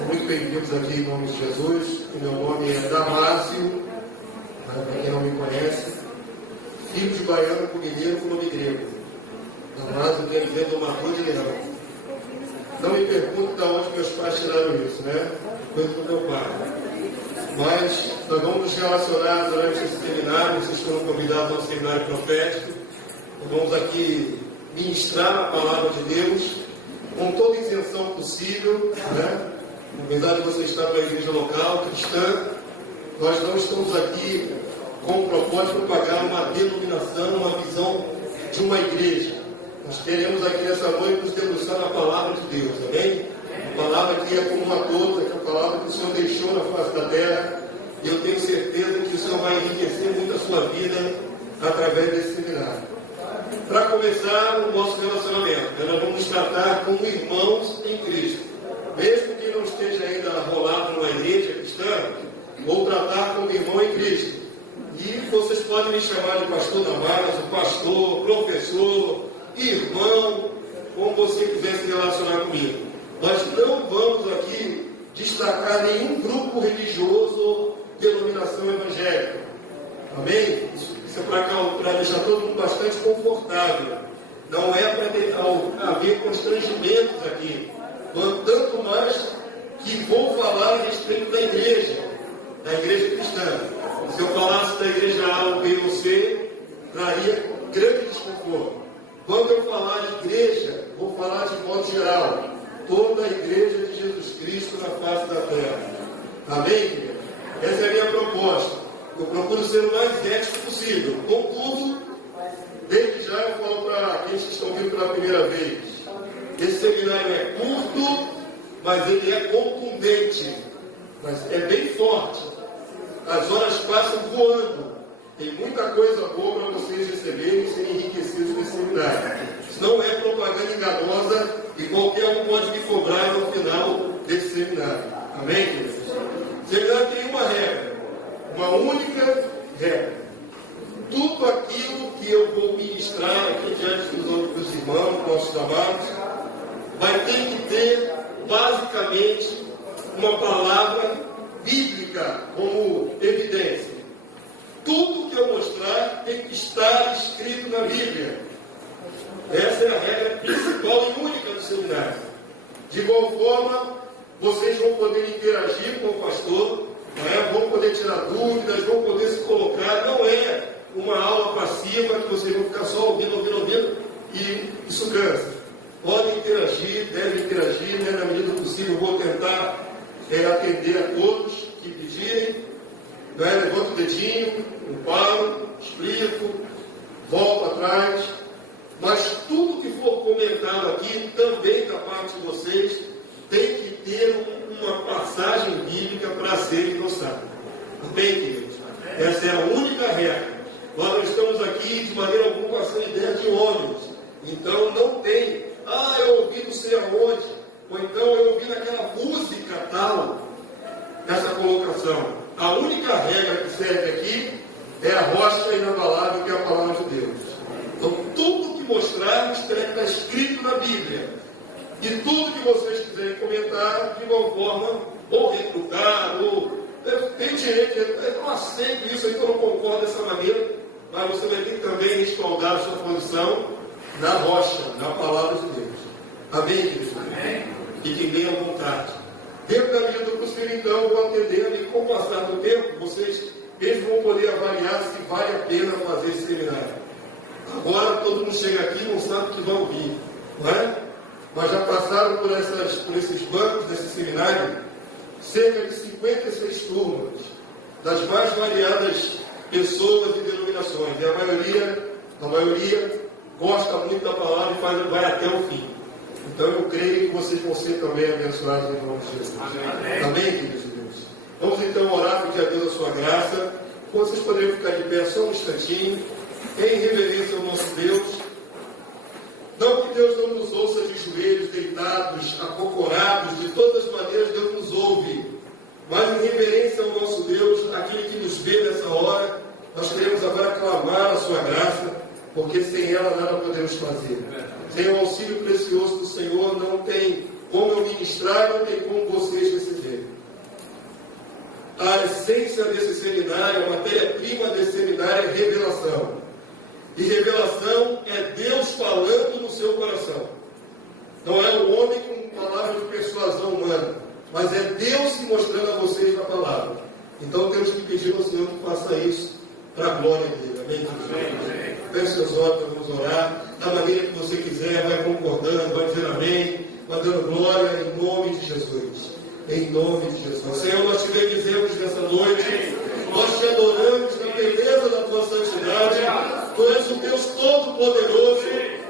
Muito bem-vindos aqui em nome de Jesus. O meu nome é Damásio, para quem não me conhece, filho de baiano com mineiro com nome grego. Damásio quer dizer domador de leão. Não me pergunto de onde meus pais tiraram isso, né? Coisa do meu pai. Mas nós vamos nos relacionar durante esse seminário. Vocês foram convidados ao seminário profético. Nós vamos aqui ministrar a palavra de Deus com toda a isenção possível, né? Apesar de você estar numa igreja local, cristã, nós não estamos aqui com o propósito de propagar uma denominação, uma visão de uma igreja. Nós queremos aqui nessa noite nos debruçar na palavra de Deus, amém? A palavra que é como uma gota, que é a palavra que o Senhor deixou na face da terra, e eu tenho certeza que o Senhor vai enriquecer muito a sua vida através desse seminário. Para começar o nosso relacionamento, nós vamos tratar como irmãos em Cristo. Mesmo que não esteja ainda rolado numa igreja cristã, vou tratar como irmão em Cristo. E vocês podem me chamar de pastor Damásio, pastor, professor, irmão, como você quiser se relacionar comigo. Nós não vamos aqui destacar nenhum grupo religioso ou denominação evangélica. Amém? Isso é para deixar todo mundo bastante confortável. Não é para haver constrangimentos aqui. Tanto mais que vou falar a respeito da igreja cristã. Se eu falasse da igreja A, ou B ou C, traria grande desconforto. Quando eu falar de igreja, vou falar de modo geral. Toda a igreja de Jesus Cristo na face da terra. Amém, querido? Essa é a minha proposta. Eu procuro ser o mais ético possível. Contudo, desde já eu falo para aqueles que estão vindo pela primeira vez. Esse seminário é curto, mas ele é contundente. Mas é bem forte. As horas passam voando. Tem muita coisa boa para vocês receberem e serem enriquecidos nesse seminário. Isso não é propaganda enganosa e qualquer um pode me cobrar no final desse seminário. Amém, queridos? O seminário tem uma regra. Uma única regra. Tudo aquilo que eu vou ministrar aqui diante dos irmãos, nossos amados, vai ter que ter, basicamente, uma palavra bíblica como evidência. Tudo que eu mostrar tem que estar escrito na Bíblia. Essa é a regra principal e única do seminário. De igual forma, vocês vão poder interagir com o pastor, vão poder tirar dúvidas, vão poder se colocar. Não é uma aula passiva que vocês vão ficar só ouvindo, e isso cansa. Podem interagir, devem interagir, né? Na medida do possível, vou tentar atender a todos que pedirem. Levanto o dedinho, eu paro, explico, volto atrás. Mas tudo que for comentado aqui, também da parte de vocês, tem que ter uma passagem bíblica para ser endossada. Amém, queridos? Essa é a única regra. Nós não estamos aqui de maneira alguma passando ideia de homens. Então não tem, eu ouvi não sei aonde, ou então eu ouvi naquela música tal, essa colocação. A única regra que serve aqui é a rocha inabalável, que é a palavra de Deus. Então tudo que mostrarmos está escrito na Bíblia. E tudo que vocês quiserem comentar, de igual forma, ou refutar, ou tem direito, eu não aceito isso, então eu não concordo dessa maneira, mas você vai ter que também respaldar a sua posição na rocha, na palavra de Deus. Amém, queridos? Amém. Fiquem bem à vontade. Dentro da medida do possível, então, vou atendendo, e com o passar do tempo, vocês mesmos vão poder avaliar se vale a pena fazer esse seminário. Agora, todo mundo chega aqui e não sabe o que vai ouvir, não é? Mas já passaram por esses bancos desse seminário cerca de 56 turmas, das mais variadas pessoas e denominações. E a maioria gosta muito da palavra e vai até o fim. Então eu creio que vocês vão ser também abençoados em nome de Jesus. Amém. Amém, queridos Deus. Vamos então orar, pedir a Deus a sua graça. Vocês poderiam ficar de pé só um instantinho, em reverência ao nosso Deus. Não que Deus não nos ouça de joelhos, deitados, acocorados, de todas as maneiras Deus nos ouve. Mas em reverência ao nosso Deus, aquele que nos vê nessa hora, nós queremos agora clamar a sua graça, porque sem ela nada podemos fazer. Sem o auxílio precioso do Senhor não tem como eu ministrar, não tem como vocês receberem. A essência desse seminário, a matéria-prima desse seminário é revelação. E revelação é Deus falando no seu coração. Não é o homem com palavras de persuasão humana, mas é Deus se mostrando a vocês na palavra. Então temos que pedir ao Senhor que faça isso para a glória dele. Amém? Feche seus olhos, vamos orar. Da maneira que você quiser, vai concordando, vai dizendo amém, vai dando glória em nome de Jesus. Em nome de Jesus. Senhor, nós te bendizemos nessa noite. Nós te adoramos na beleza da tua santidade. Tu és o Deus Todo-Poderoso,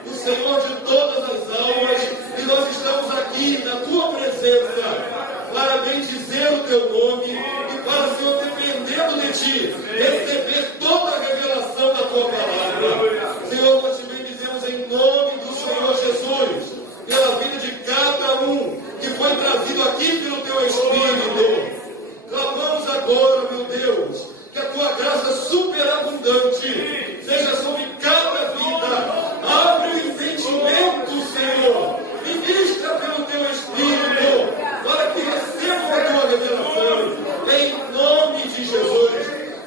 o Senhor de todas as almas. E nós estamos aqui na tua presença para bendizer o teu nome e para, Senhor, dependendo de ti, receber toda a revelação da tua palavra. Senhor, nós te bendizemos em nome do Senhor Jesus, pela vida de cada um que foi trazido aqui pelo teu Espírito. Clamamos agora, meu Deus, que a tua graça superabundante seja sobre cada vida. Abre o entendimento, Senhor, ministra pelo teu Espírito, para que recebam a tua revelação, em nome de Jesus.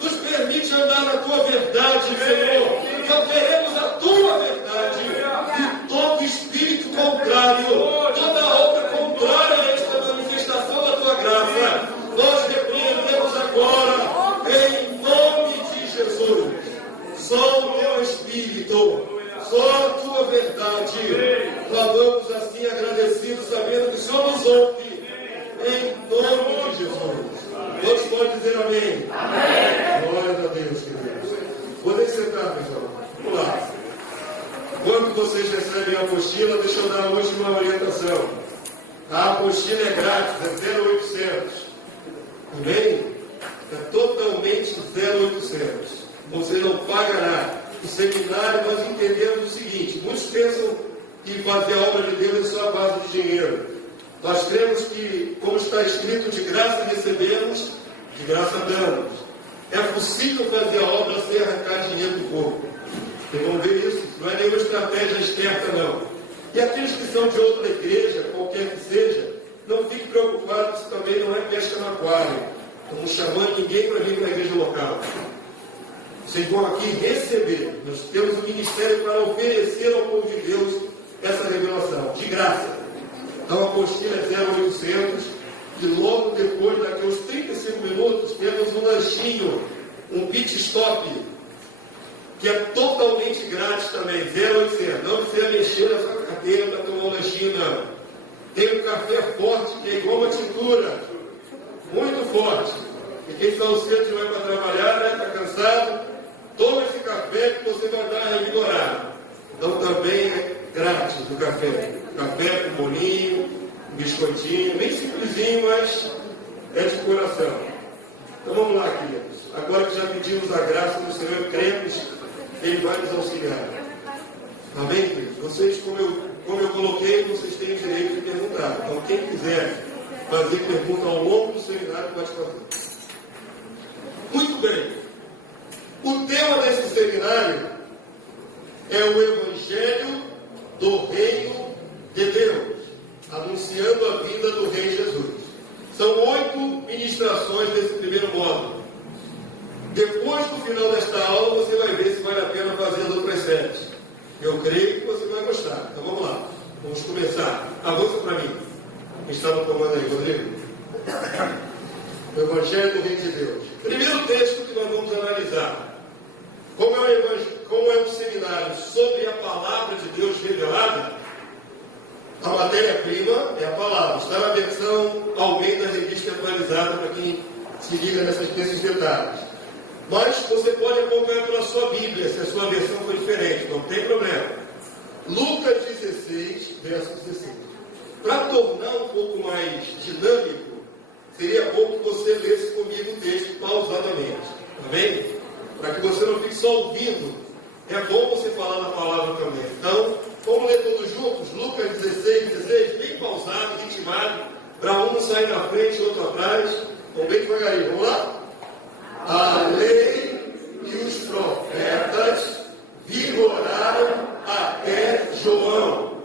Nos permite andar na tua verdade, Senhor. Nós queremos a tua verdade. E todo espírito contrário, toda obra contrária a esta manifestação da tua graça, nós repreendemos agora, em nome de Jesus. Só o teu Espírito, só a tua verdade. Clamamos assim, agradecidos, sabendo que o Senhor nos ouve, em nome de Jesus. Todos podem dizer amém? Amém. Glória a Deus, queridos. Podem sentar, pessoal. Vamos lá. Quando vocês recebem a apostila, deixa eu dar a última orientação. A apostila é grátis, é 0800. Amém? É totalmente 0800. Você não pagará. O seminário, nós entendemos o seguinte: muitos pensam que fazer a obra de Deus é só a base de dinheiro. Nós cremos que, como está escrito, de graça recebemos, de graça damos. É possível fazer a obra sem arrancar dinheiro do povo. Vocês vão ver isso. Não é nenhuma estratégia esperta, não. E aqueles que são de outra igreja, qualquer que seja, não fiquem preocupados, isso também não é pesca no aquário. Estamos chamando ninguém para vir para a igreja local. Vocês vão aqui receber. Nós temos um ministério para oferecer ao povo de Deus essa revelação, de graça. Então a apostila é 0800 e logo depois, daqui uns 35 minutos, temos um lanchinho, um pit stop, que é totalmente grátis também, 0800. Não precisa mexer na sua carteira para tomar um lanchinho, não. Tem um café forte, que é igual uma tintura, muito forte. E quem está no centro vai para trabalhar, né? Está cansado, toma esse café que você vai dar uma revigorada. Então também é grátis o café. Café com bolinho, um biscoitinho, bem simplesinho, mas é de coração. Então vamos lá, queridos. Agora que já pedimos a graça do Senhor, cremos, Ele vai nos auxiliar. Amém, queridos? Vocês, como eu coloquei, vocês têm o direito de perguntar. Então quem quiser fazer pergunta ao longo do seminário, pode fazer. Muito bem. O tema desse seminário é o Evangelho do Reino de Deus, anunciando a vinda do Rei Jesus. São 8 ministrações desse primeiro módulo. Depois do final desta aula, você vai ver se vale a pena fazer as outras 7. Eu creio que você vai gostar. Então vamos lá. Vamos começar. Avança para mim. Quem está no comando aí, Rodrigo? O Evangelho do Reino de Deus. Primeiro texto que nós vamos analisar. Como é um seminário sobre a palavra de Deus revelada, a matéria-prima é a palavra. Está na versão Almeida, revista atualizada, para quem se liga nesses detalhes. Mas você pode acompanhar pela sua Bíblia, se a sua versão for diferente, não tem problema. Lucas 16, verso 16. Para tornar um pouco mais dinâmico, seria bom que você lesse comigo o texto pausadamente. Amém? Para que você não fique só ouvindo. É bom você falar na palavra também. Então, vamos ler todos juntos? Lucas 16, bem pausado, ritmado, para um não sair na frente e outro atrás. Então, bem devagarinho. Vamos lá? A lei e os profetas vigoraram até João.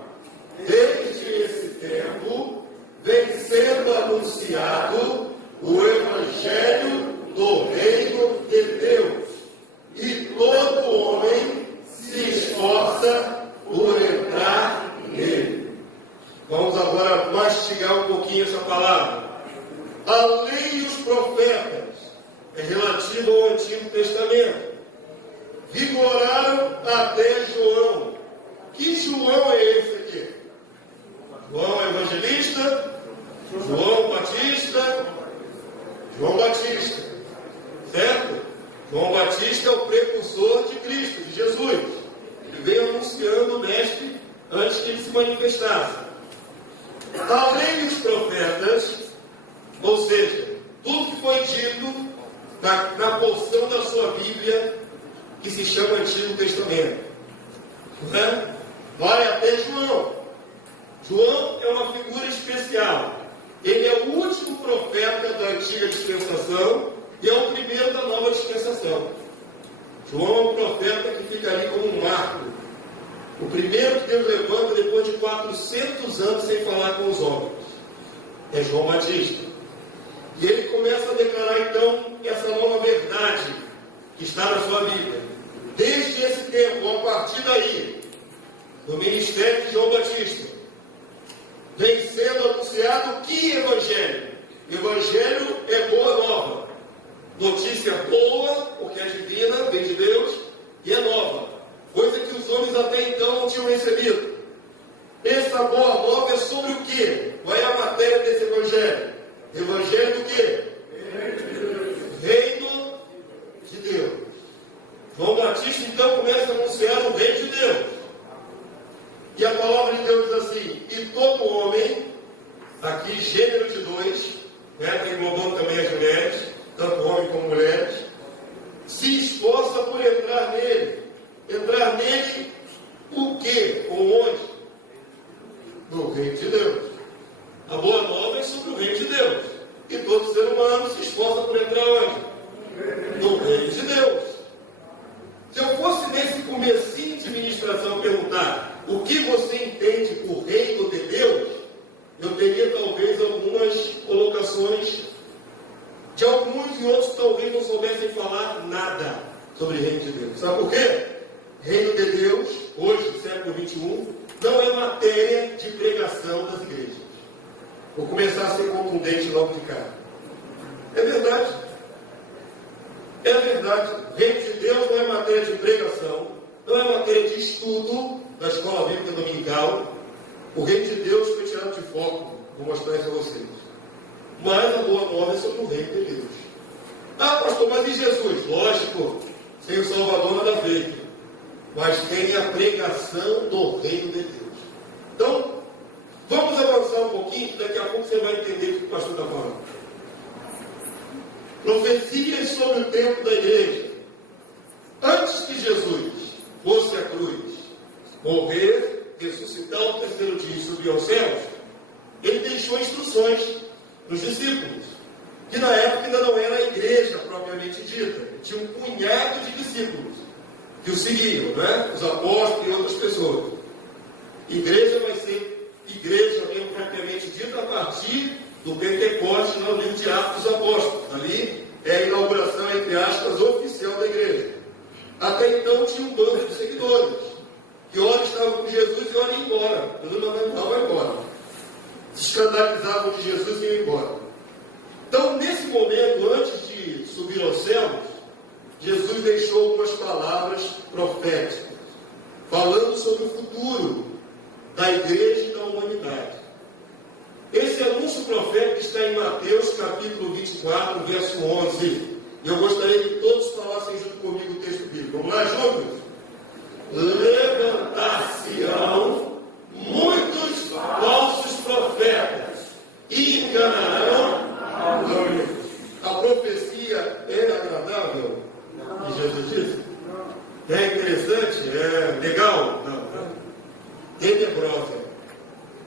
Desde esse tempo, esforça por entrar nele. Vamos agora mastigar um pouquinho essa palavra. A lei e os profetas é relativo ao Antigo Testamento. Vigoraram até João. Que João é esse aqui? João Evangelista? João Batista? João Batista. Certo? João Batista é o precursor de Cristo, de Jesus. Ele veio anunciando o Mestre antes que ele se manifestasse. A lei e os profetas, ou seja, tudo que foi dito na porção da sua Bíblia que se chama Antigo Testamento. Né? Vai até João. João é uma figura especial. Ele é o último profeta da antiga dispensação e é o primeiro da nova dispensação. João é um profeta que fica ali como um marco. O primeiro que Deus levanta depois de 400 anos sem falar com os homens. É João Batista. E ele começa a declarar então essa nova verdade que está na sua Bíblia. Desde esse tempo, a partir daí, do ministério de João Batista, vem sendo anunciado que Evangelho? Evangelho é boa nova. Notícia boa, porque é divina, vem de Deus, e é nova. Coisa que os homens até então não tinham recebido. Essa boa nova é sobre o quê? Qual é a matéria desse Evangelho? Evangelho do quê? Reino de Deus. João Batista então começa a anunciar o reino de Deus. E a palavra de Deus diz assim: e todo homem, aqui gênero de dois, né, englobando também as mulheres, tanto homens como mulheres, se esforça por entrar nele. Entrar nele o quê? Ou onde? No reino de Deus. A boa nova é sobre o reino de Deus. E todo ser humano se esforça por entrar onde? No reino de Deus. Se eu fosse nesse comecinho de ministração perguntar o que você entende por reino de Deus, eu teria talvez algumas colocações de alguns e outros talvez não soubessem falar nada sobre o reino de Deus. Sabe por quê? Reino de Deus, hoje, século XXI, não é matéria de pregação das igrejas. Vou começar a ser contundente logo de cara. É verdade. É verdade. Reino de Deus não é matéria de pregação, não é matéria de estudo da escola bíblica dominical. O reino de Deus foi tirado de foco, vou mostrar isso a vocês. Mas a boa nova é sobre o reino de Deus. Ah, pastor, mas e Jesus? Lógico, sem o Salvador nada feito. Mas tem a pregação do reino de Deus. Então, vamos avançar um pouquinho, que daqui a pouco você vai entender o que o pastor está falando. Profecias sobre o tempo da igreja. Antes que Jesus fosse à cruz, morrer, ressuscitar ao terceiro dia e subir aos céus, ele deixou instruções nos discípulos, que na época ainda não era a igreja propriamente dita. Tinha um punhado de discípulos que o seguiam, né? Os apóstolos e outras pessoas. Igreja vai ser igreja mesmo propriamente dita a partir do Pentecostes, no livro de Atos dos Apóstolos. Ali é a inauguração, entre aspas, oficial da igreja. Até então tinha um bando de seguidores, que ora estavam com Jesus e ora iam embora. Jesus não vai embora. Se escandalizavam de Jesus e iam embora. Então, nesse momento, antes de subir aos céus, Jesus deixou algumas palavras proféticas, falando sobre o futuro da igreja e da humanidade. Esse anúncio profético está em Mateus capítulo 24, verso 11. E eu gostaria que todos falassem junto comigo o texto bíblico. Vamos lá, juntos? Levantar-se-ão muitos falsos profetas e enganarão muitos. A profecia é agradável? Que Jesus disse? É interessante? É legal? Não. Tenebrosa.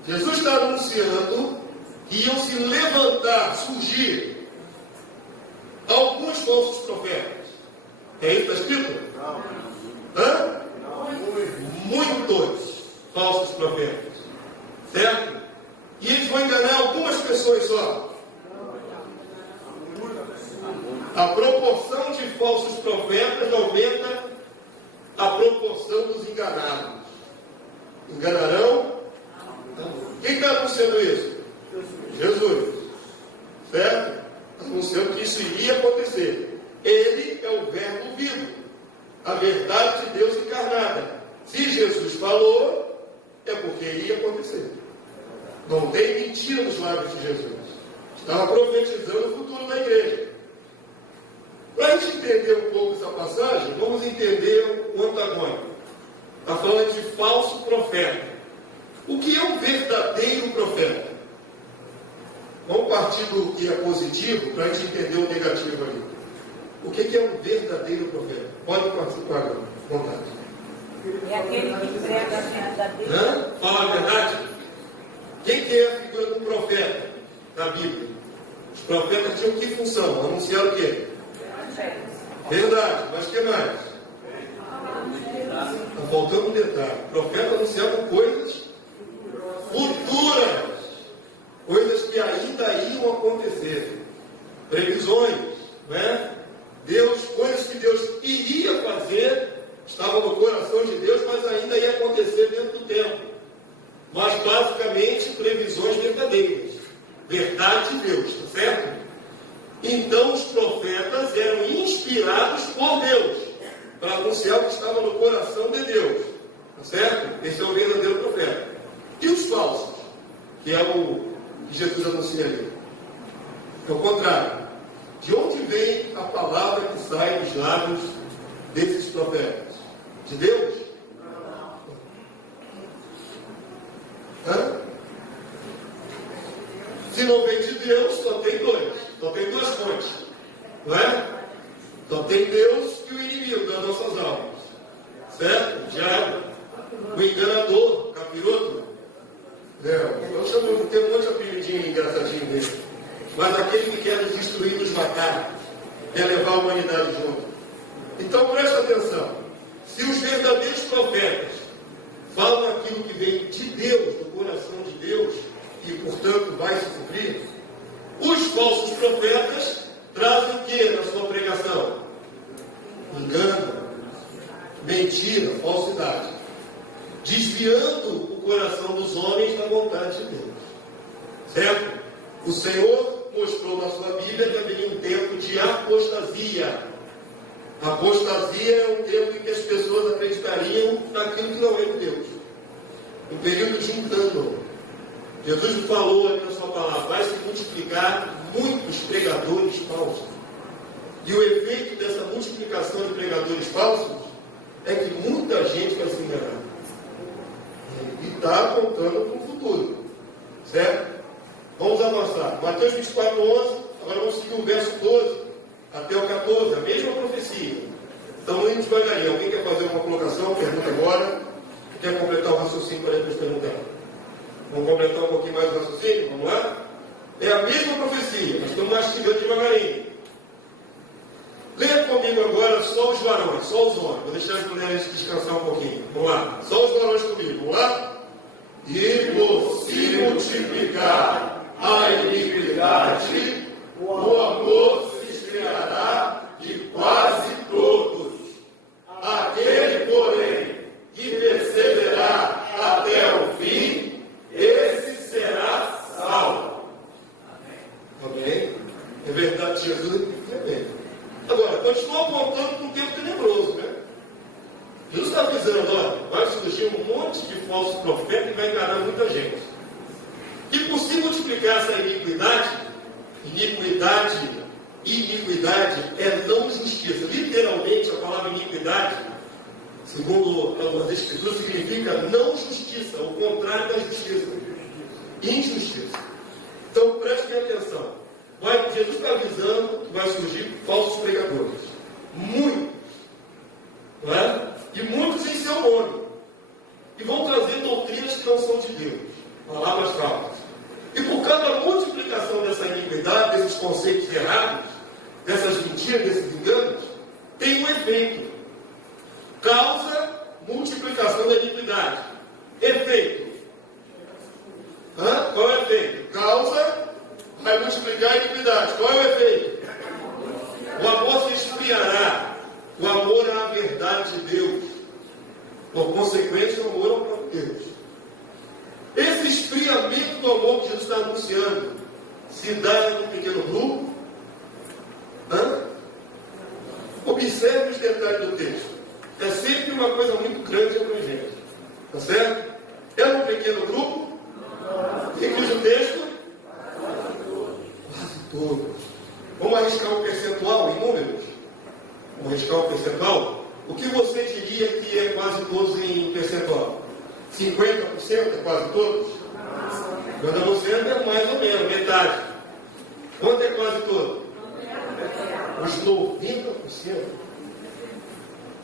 Jesus está anunciando que iam se levantar, surgir alguns falsos profetas. É isso que está escrito? Hã? Muitos falsos profetas. Certo? E eles vão enganar algumas pessoas só. A proporção de falsos profetas aumenta a proporção dos enganadores. enganados. Enganarão? Quem está anunciando isso? Jesus. Certo? Anunciando que isso iria acontecer. Ele é o verbo vivo, a verdade de Deus encarnada. Se Jesus falou, é porque iria acontecer. Não tem mentira nos lábios de Jesus. Estava profetizando o futuro da igreja. Para a gente entender um pouco essa passagem, vamos entender o antagônico. Está falando de falso profeta. O que é um verdadeiro profeta? Vamos partir do que é positivo para a gente entender o negativo ali. O que é um verdadeiro profeta? Pode participar agora, vontade. É aquele que prega a verdade. Fala a verdade. Quem que é a figura do profeta na Bíblia? Os profetas tinham que função? Anunciar o quê? Verdade. Mas o que mais? Está faltando um detalhe. O profeta anunciava coisas futuras. Coisas que ainda iam acontecer. Previsões. Não é? Coisas que Deus iria fazer, estavam no coração de Deus, mas ainda ia acontecer dentro do tempo. Mas basicamente previsões verdadeiras. Verdade de Deus, tá certo? Então os profetas eram inspirados por Deus para anunciar o que estava no coração de Deus, tá certo? Esse é o verdadeiro profeta. E os falsos, que é o que Jesus anuncia ali? É o contrário. De onde vem a palavra que sai dos lábios desses profetas? De Deus? Se não vem de Deus, só tem duas fontes, não é? Só tem Deus e o inimigo das nossas almas, certo? O diabo, o enganador, o capiroto. Eu chamo, tem um monte de apelidinho engraçadinho dele, mas aquele que quer nos destruir, nos matar, quer levar a humanidade junto. Então presta atenção, se os verdadeiros profetas falam aquilo que vem de Deus, do coração de Deus, e portanto vai se cumprir, os falsos profetas trazem o que na sua pregação? Engano, mentira, falsidade, desviando o coração dos homens da vontade de Deus, certo? O Senhor mostrou na sua Bíblia que haveria um tempo de apostasia. Apostasia é um tempo em que as pessoas acreditariam naquilo que não é de Deus, um período de engano. Jesus falou ali na sua palavra, vai se multiplicar muitos pregadores falsos. E o efeito dessa multiplicação de pregadores falsos é que muita gente vai se enganar. E está apontando para o futuro. Certo? Vamos avançar. Mateus 24, 11, agora vamos seguir o verso 12 até o 14, a mesma profecia. Então, indo devagarinho. Alguém quer fazer uma colocação, pergunta agora? Quer completar o raciocínio para depois perguntar? Vamos completar um pouquinho mais o raciocínio? Vamos lá? É a mesma profecia, mas estamos mastigando devagarinho. Leia comigo agora só os varões, só os homens. Vou deixar as mulheres descansar um pouquinho. Vamos lá? Só os varões comigo. Vamos lá? E por se multiplicar a iniquidade, o amor se esfriará de quase todos. Aquele, porém, que perseverar até o fim, esse será salvo. Amém? É verdade, Jesus é bem. Agora, continua apontando para um tempo tenebroso, né? Jesus está avisando, olha, vai surgir um monte de falsos profetas e vai enganar muita gente. E por se multiplicar essa iniquidade é não justiça. Literalmente, a palavra iniquidade, segundo as Escrituras, significa não justiça, o contrário da justiça. Injustiça. Então, prestem atenção. Jesus está avisando que vai surgir falsos pregadores. Muitos. Não é? E muitos em seu nome. E vão trazer doutrinas que não são de Deus. Palavras falsas. E por causa da multiplicação dessa iniquidade, desses conceitos errados, dessas mentiras, desses enganos, tem um efeito. Causa multiplicação da iniquidade. Efeito. Qual é o efeito? Causa vai multiplicar a iniquidade. Qual é o efeito? O amor se esfriará. O amor é a verdade de Deus. Por conseguinte, consequência, o amor ao próprio Deus. Esse esfriamento do amor que Jesus está anunciando se dá num pequeno grupo. Observe os detalhes do texto. É sempre uma coisa muito grande e abrangente. Tá certo? É um pequeno grupo? O que diz o texto? Quase todos. Vamos arriscar um percentual em números? Vamos arriscar um percentual? O que você diria que é quase todos em percentual? 50% é quase todos? 50% é mais ou menos, metade. Quanto é quase todos? Os 90%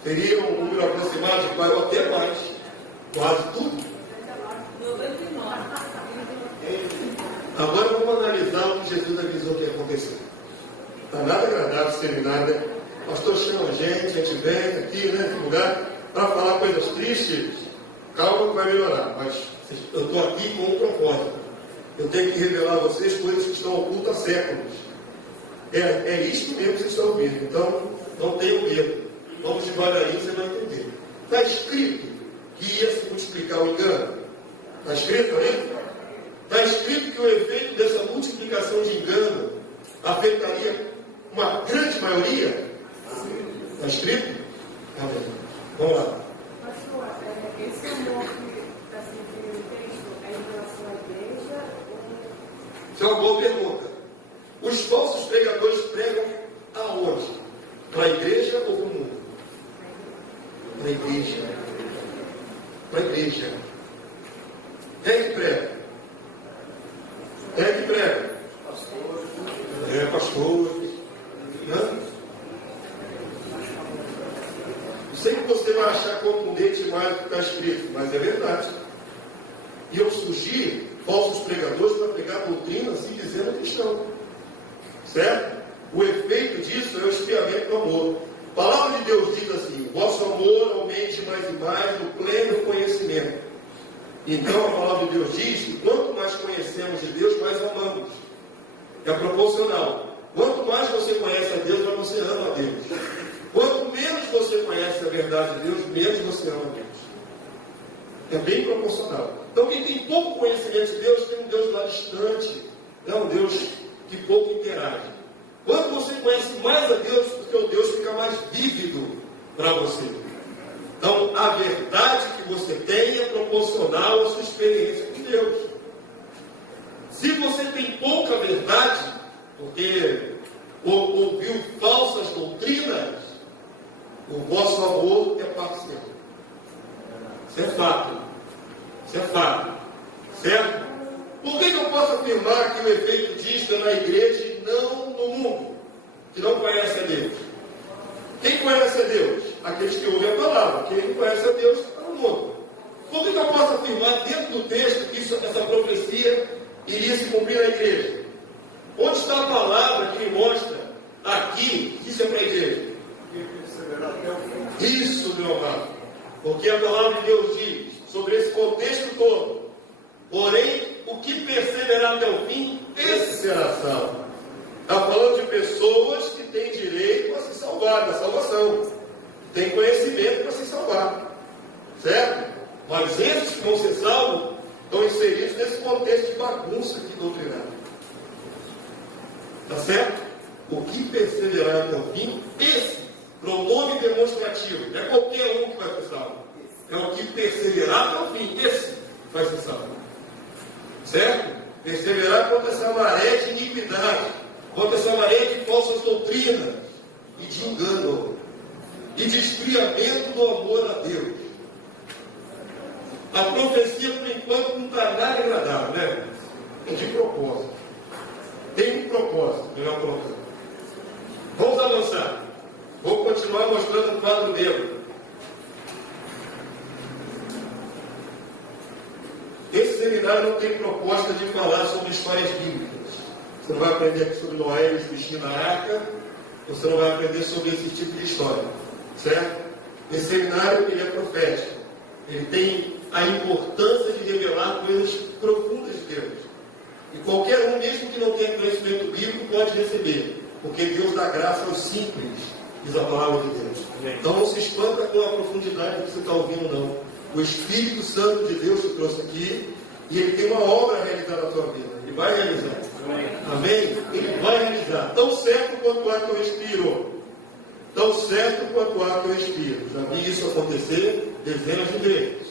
seria um número aproximado de quase até mais. Quase tudo. Agora vamos analisar o que Jesus avisou que ia acontecer. Está nada agradável esse seminário, né? O pastor chama a gente vem aqui, né, nesse lugar, para falar coisas tristes. Calma que vai melhorar, mas eu estou aqui com um propósito. Eu tenho que revelar a vocês coisas que estão ocultas há séculos. É isto mesmo que vocês estão ouvindo. Então, não tenham medo. Vamos devagarinho, você vai entender. Está escrito que ia se multiplicar o engano. Está escrito aí? Está escrito que o efeito dessa multiplicação de engano afetaria uma grande maioria? Está escrito? Amém. Vamos lá. Pastor, esse amor que está se referindo no texto é em relação à igreja? Isso é uma boa pergunta. Os falsos pregadores pregam aonde? Para a igreja ou para o mundo? Para a igreja. Para a igreja. Quem é que prega? Quem é que prega? Pastores. Sei que você vai achar contundente mais do que está escrito, mas é verdade. E eu sugiro falsos pregadores para pregar doutrina assim dizendo que estão. Certo? O efeito disso é o esfriamento do amor. A palavra de Deus diz assim: o vosso amor aumente mais e mais no pleno conhecimento. Então a palavra de Deus diz que quanto mais conhecemos de Deus, mais amamos. É proporcional. Quanto mais você conhece a Deus, mais você ama a Deus. Quanto menos você conhece a verdade de Deus, menos você ama a Deus. É bem proporcional. Então quem tem pouco conhecimento de Deus, tem um Deus lá distante. É um Deus que pouco interage. Quando você conhece mais a Deus, porque o Deus fica mais vívido para você. Então, a verdade que você tem é proporcional à sua experiência com Deus. Se você tem pouca verdade, porque ouviu falsas doutrinas, o vosso amor é parcial. Isso é fato. Isso é fato. Certo? Por que eu posso afirmar que o efeito disso é na igreja e não no mundo, que não conhece a Deus? Quem conhece a Deus? Aqueles que ouvem a palavra. Quem não conhece a Deus está no mundo. Por que eu posso afirmar dentro do texto que essa profecia iria se cumprir na igreja? Onde está a palavra que mostra aqui que isso é para a igreja? Isso, meu amado. Porque a palavra de Deus diz sobre esse contexto todo: porém, o que perseverar até o fim, esse será salvo. Está falando de pessoas que têm direito a se salvar, da salvação. Tem conhecimento para se salvar. Certo? Mas esses que vão ser salvos estão inseridos nesse contexto de bagunça aqui doutrinária. Está certo? O que perseverar até o fim, esse pronome demonstrativo. Não é qualquer um que vai ser salvo. É o que perseverar até o fim. Esse vai ser salvo. Certo? Perseverar contra essa maré de iniquidade, contra essa maré de falsas doutrinas e de engano e de esfriamento do amor a Deus. A profecia, por enquanto, não está nada agradável, né? É de propósito. Tem um propósito, melhor colocando. Vamos avançar. Vou continuar mostrando o quadro negro. Esse seminário não tem proposta de falar sobre histórias bíblicas. Você não vai aprender aqui sobre Noé e os bichinhos na arca. Você não vai aprender sobre esse tipo de história. Certo? Esse seminário ele é profético. Ele tem a importância de revelar coisas profundas de Deus. E qualquer um, mesmo que não tenha conhecimento bíblico, pode receber. Porque Deus dá graça aos simples, diz a palavra de Deus. Então não se espanta com a profundidade que você está ouvindo, não. O Espírito Santo de Deus te trouxe aqui e ele tem uma obra a realizar na tua vida. Ele vai realizar. Amém? Ele vai realizar. Tão certo quanto o ar que eu respiro. Tão certo quanto o ar que eu respiro. Já vi isso acontecer dezenas de vezes.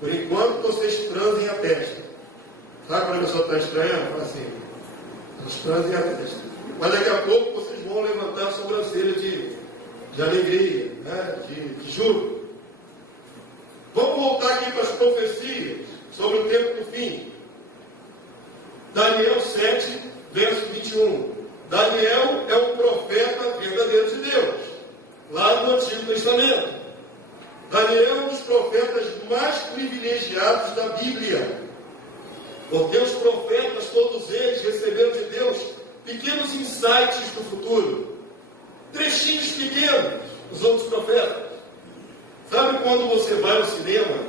Por enquanto vocês transem a testa. Sabe quando a pessoa está estranhando? Fala assim, elas transem a testa. Mas daqui a pouco vocês vão levantar a sobrancelha de alegria, né? de júbilo. Vamos voltar aqui para as profecias sobre o tempo do fim. Daniel 7, verso 21. Daniel é um profeta verdadeiro de Deus, lá do Antigo Testamento. Daniel é um dos profetas mais privilegiados da Bíblia, porque os profetas, todos eles, receberam de Deus pequenos insights do futuro, trechinhos pequenos dos outros profetas. Sabe quando você vai ao cinema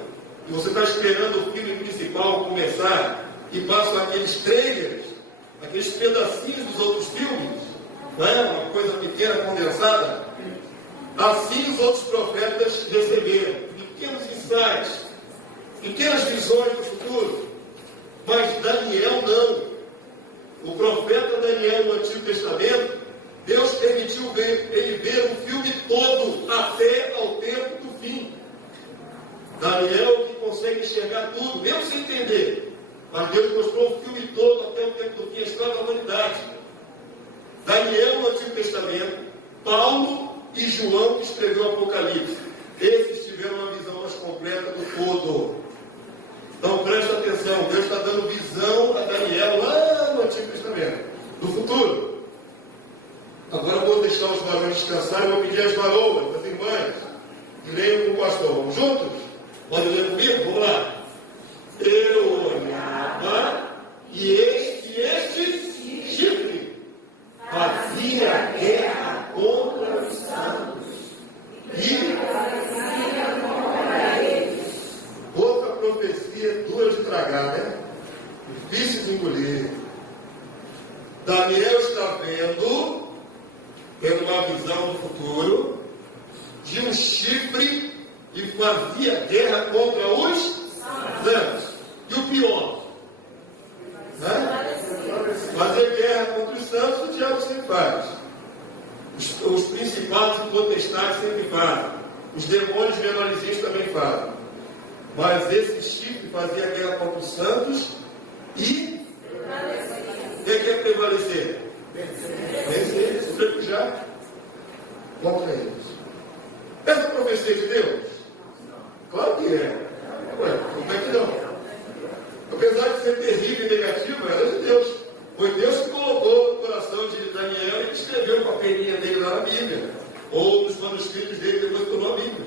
e você está esperando o filme principal começar e passam aqueles trailers, aqueles pedacinhos dos outros filmes, não é? Uma coisa pequena, condensada? Assim os outros profetas receberam pequenos insights, pequenas visões do futuro. Mas Daniel não. O profeta Daniel no Antigo Testamento, Deus permitiu ele ver o filme todo até ao tempo do fim. Daniel que consegue enxergar tudo, mesmo sem entender. Mas Deus mostrou o filme todo até o tempo do fim, a história da humanidade. Daniel no Antigo Testamento, Paulo e João que escreveu o Apocalipse. Esses tiveram uma visão mais completa do todo. Então presta atenção, Deus está dando visão a Daniel lá no Antigo Testamento, do futuro. Agora vou deixar os varões descansarem e vou pedir às varoas, às irmãs, que leiam com o pastor. Vamos juntos? Podem ler comigo? Vamos lá. Eu olhava e este chifre fazia guerra contra os santos e outra profecia dura de tragar, né? Difícil de engolir. Daniel está vendo uma visão do futuro de um chifre que fazia guerra contra os santos. E o pior, né? Fazer guerra contra os santos, o diabo sempre faz. Os principados e potestades sempre fazem. Os demônios menorzinhos também fazem. Mas esse chifre fazia guerra contra os santos e o que é prevalecer? Vencer, sobrepujar contra eles. Essa profecia de Deus? Claro que é. Ué, como é que não? Apesar de ser terrível e negativa, ela é de Deus. Foi Deus que colocou no coração de Daniel e escreveu com a peninha dele lá na Bíblia. Ou nos manuscritos dele depois tornou a Bíblia.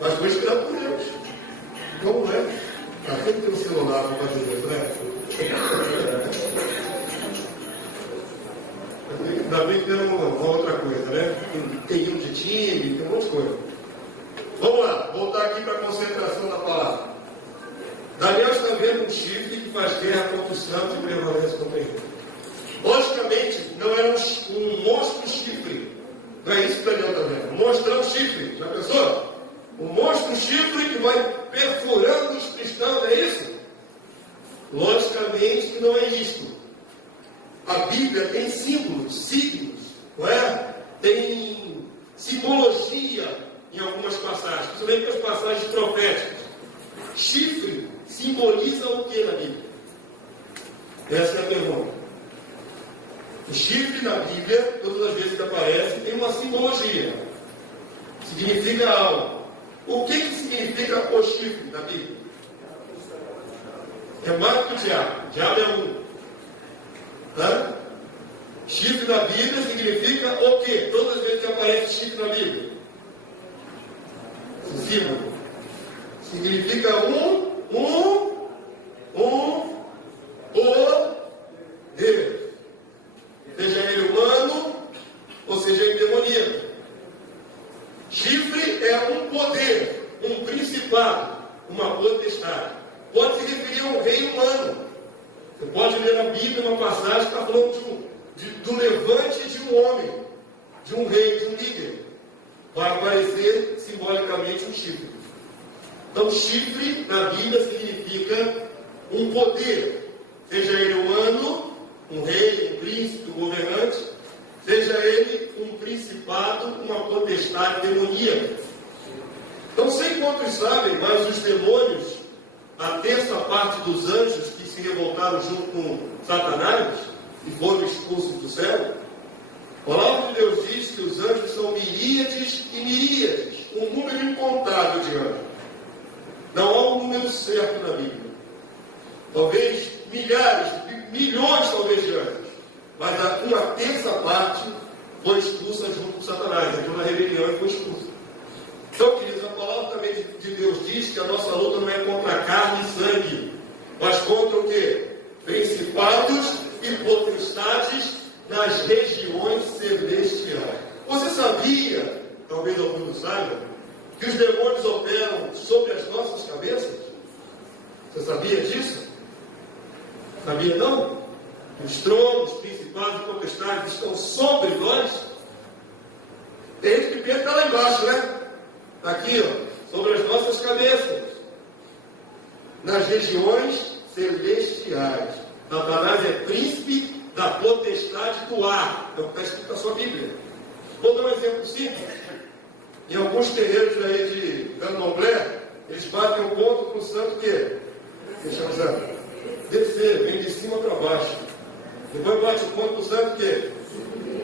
Mas foi escrito por Deus. Como é? Ah, sempre tem um celular para fazer isso, né? Ainda bem que tem uma outra coisa, né? Tem de time, tem umas coisas. Vamos lá, voltar aqui para a concentração da palavra. Daniel está vendo um chifre que faz guerra contra os santos e prevalece contra ele. Logicamente, não era um monstro chifre. Não é isso que Daniel está vendo. Um monstrão chifre. Já pensou? Um monstro chifre que vai perfurando os cristãos, é isso? Logicamente que não é isso. A Bíblia tem símbolos, signos, não é? Tem simbologia em algumas passagens, principalmente as passagens proféticas. Chifre simboliza o que na Bíblia? Essa é a pergunta. O chifre na Bíblia, todas as vezes que aparece, tem uma simbologia. Significa algo. O que significa o chifre na Bíblia? É mais que o diabo. O diabo é um. Tá? Chifre na Bíblia significa o quê? Todas as vezes que aparece chifre na Bíblia. Símbolo. Significa poder. Seja ele humano ou seja ele demoníaco. Chifre é um poder, um principado, uma potestade. Pode se referir a um rei humano. Você pode ler na Bíblia uma passagem que está falando do levante de um homem, de um rei, de um líder. Vai aparecer simbolicamente um chifre. Então, chifre na Bíblia significa um poder, seja ele humano, um rei, um príncipe, um governante, seja ele um principado, uma potestade demoníaca. Não sei quantos sabem, mas os demônios, a terça parte dos anjos que se revoltaram junto com Satanás e foram expulsos do céu, a palavra de Deus diz que os anjos são miríades e miríades, um número incontável de anjos. Não há um número certo na Bíblia. Talvez milhares, milhões talvez de anjos, mas uma terça parte foi expulsa junto com Satanás, entrou na rebelião e foi expulsa. Então, queridos, a palavra também de Deus diz que a nossa luta não é contra carne e sangue, mas contra o quê? Principados e potestades nas regiões celestiais. Você sabia, talvez alguns não saibam, que os demônios operam sobre as nossas cabeças? Você sabia disso? Sabia não? Os tronos, principados e potestades estão sobre nós. Tem gente que pensa que está lá embaixo, né? Está aqui, ó, sobre as nossas cabeças. Nas regiões celestiais. Satanás é príncipe da potestade do ar. É o que está escrito na sua Bíblia. Vou dar um exemplo simples. Em alguns terreiros aí de candomblé, eles batem um ponto para o santo que descer, vem de cima para baixo. Depois bate o ponto para o santo que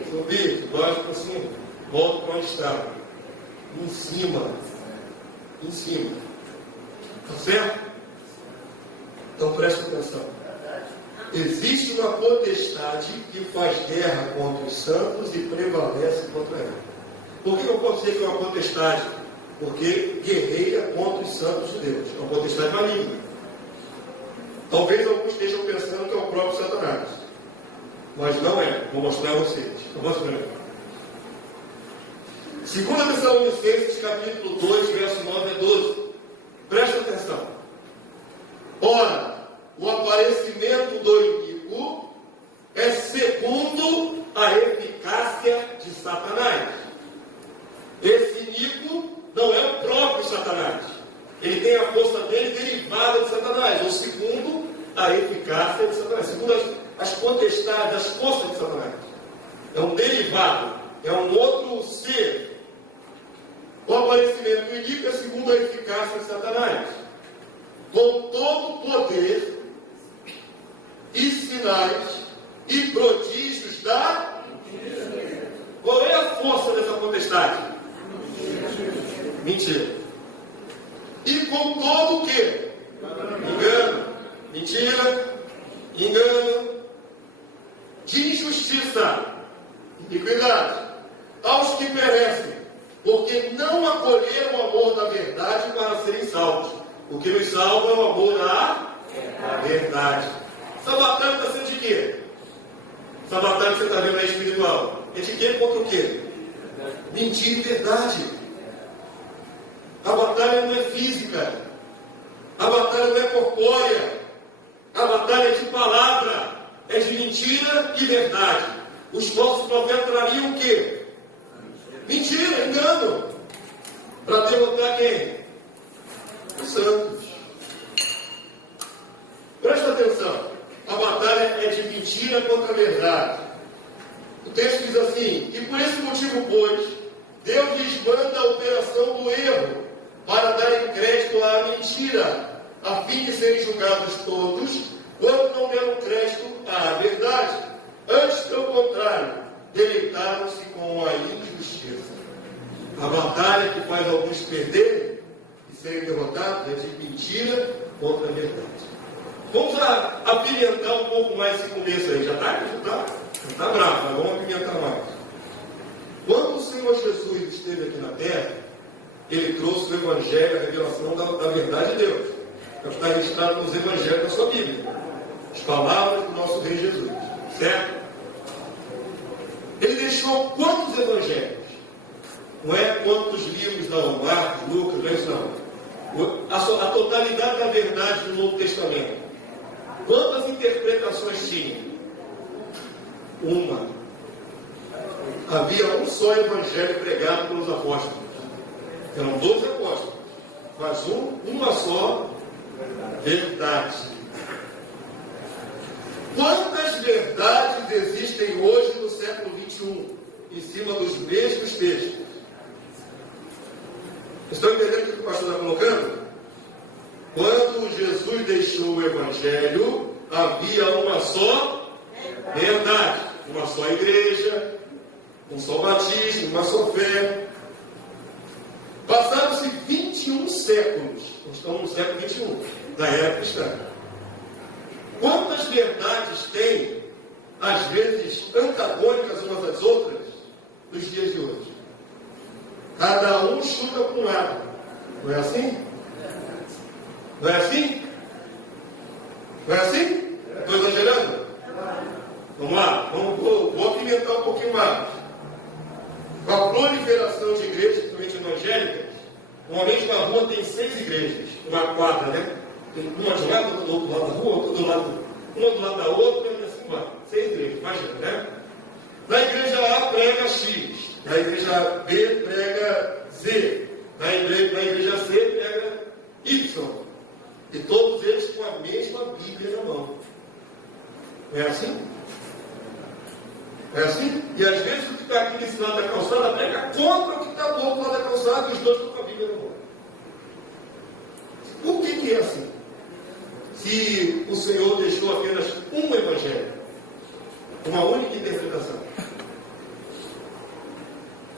subir, de baixo para cima, volta para onde estava. Em cima. Em cima. Tá certo? Então presta atenção. Existe uma potestade que faz guerra contra os santos e prevalece contra ela. Por que eu posso dizer que é uma potestade? Porque guerreia contra os santos de Deus. É uma potestade maligna. Talvez alguns estejam pensando que é o próprio Satanás. Mas não é. Vou mostrar a vocês. Vamos para mim. 2 Tessalonicenses, capítulo 2, verso 9 a 12. Presta atenção. Ora, o aparecimento do inimigo é segundo a eficácia de Satanás. Esse inimigo não é o próprio Satanás. Ele tem a força dele derivada de Satanás, ou segundo a eficácia de Satanás, segundo as potestades, as forças de Satanás. É um derivado, é um outro ser. O aparecimento do inimigo é segundo a eficácia de Satanás, com todo o poder e sinais e prodígios da... Qual é a força dessa potestade? Mentira. E com todo o quê? Engano, mentira, engano, de injustiça, iniquidade, aos que perecem, porque não acolheram o amor da verdade para serem salvos. O que nos salva é o amor à verdade. Essa batalha está sendo de quê? Essa batalha que você está vendo aí espiritual é de quê contra o quê? Mentira e verdade. A batalha não é física. A batalha não é corpórea. A batalha é de palavra. É de mentira e verdade. Os falsos profetas trariam o quê? Mentira, engano. Para derrotar quem? Os santos. Presta atenção. A batalha é de mentira contra a verdade. O texto diz assim: e por esse motivo, pois, Deus lhes manda a operação do erro, para darem crédito à mentira, a fim de serem julgados todos, quando não deram crédito à verdade. Antes, pelo contrário, deleitaram-se com a injustiça. A batalha que faz alguns perderem e serem derrotados é de mentira contra a verdade. Vamos apimentar um pouco mais esse começo aí. Já está bravo, mas vamos apimentar mais. Quando o Senhor Jesus esteve aqui na terra, Ele trouxe o Evangelho, a revelação da verdade de Deus. É o que está registrado nos Evangelhos da sua Bíblia. As palavras do nosso Rei Jesus. Certo? Ele deixou quantos Evangelhos? Não é quantos livros, não. Marcos, Lucas, não é isso não. A totalidade da verdade do Novo Testamento. Quantas interpretações tinha? Uma. Havia um só evangelho pregado pelos apóstolos. Eram 12 apóstolos. mas uma só verdade. Quantas verdades existem hoje no século XXI, em cima dos mesmos textos? Estão entendendo o que o pastor está colocando? Quando Jesus deixou o Evangelho, havia uma só verdade, uma só igreja, um só batismo, uma só fé. Passaram-se 21 séculos, estamos no século XXI, da era cristã. Quantas verdades tem, às vezes antagônicas umas às outras, nos dias de hoje? Cada um chuta para um lado. Não é assim? Não é assim? Não é assim? Estou exagerando? Vamos lá, vou apimentar um pouquinho mais. Com a proliferação de igrejas, principalmente evangélicas, uma mesma rua tem 6 igrejas, uma quadra, né? Tem uma de um lado, outra do outro lado da rua, outra do lado, uma do lado da outra, e assim vai. 6 igrejas, imagina, né? Na igreja A prega X, na igreja B prega Z, na igreja C prega Y. E todos eles com a mesma Bíblia na mão. Não é assim? É assim? E às vezes o que está aqui nesse lado da calçada prega contra o que está do outro lado da calçada e os dois estão com a Bíblia na mão. Por que é assim? Se o Senhor deixou apenas um evangelho, uma única interpretação.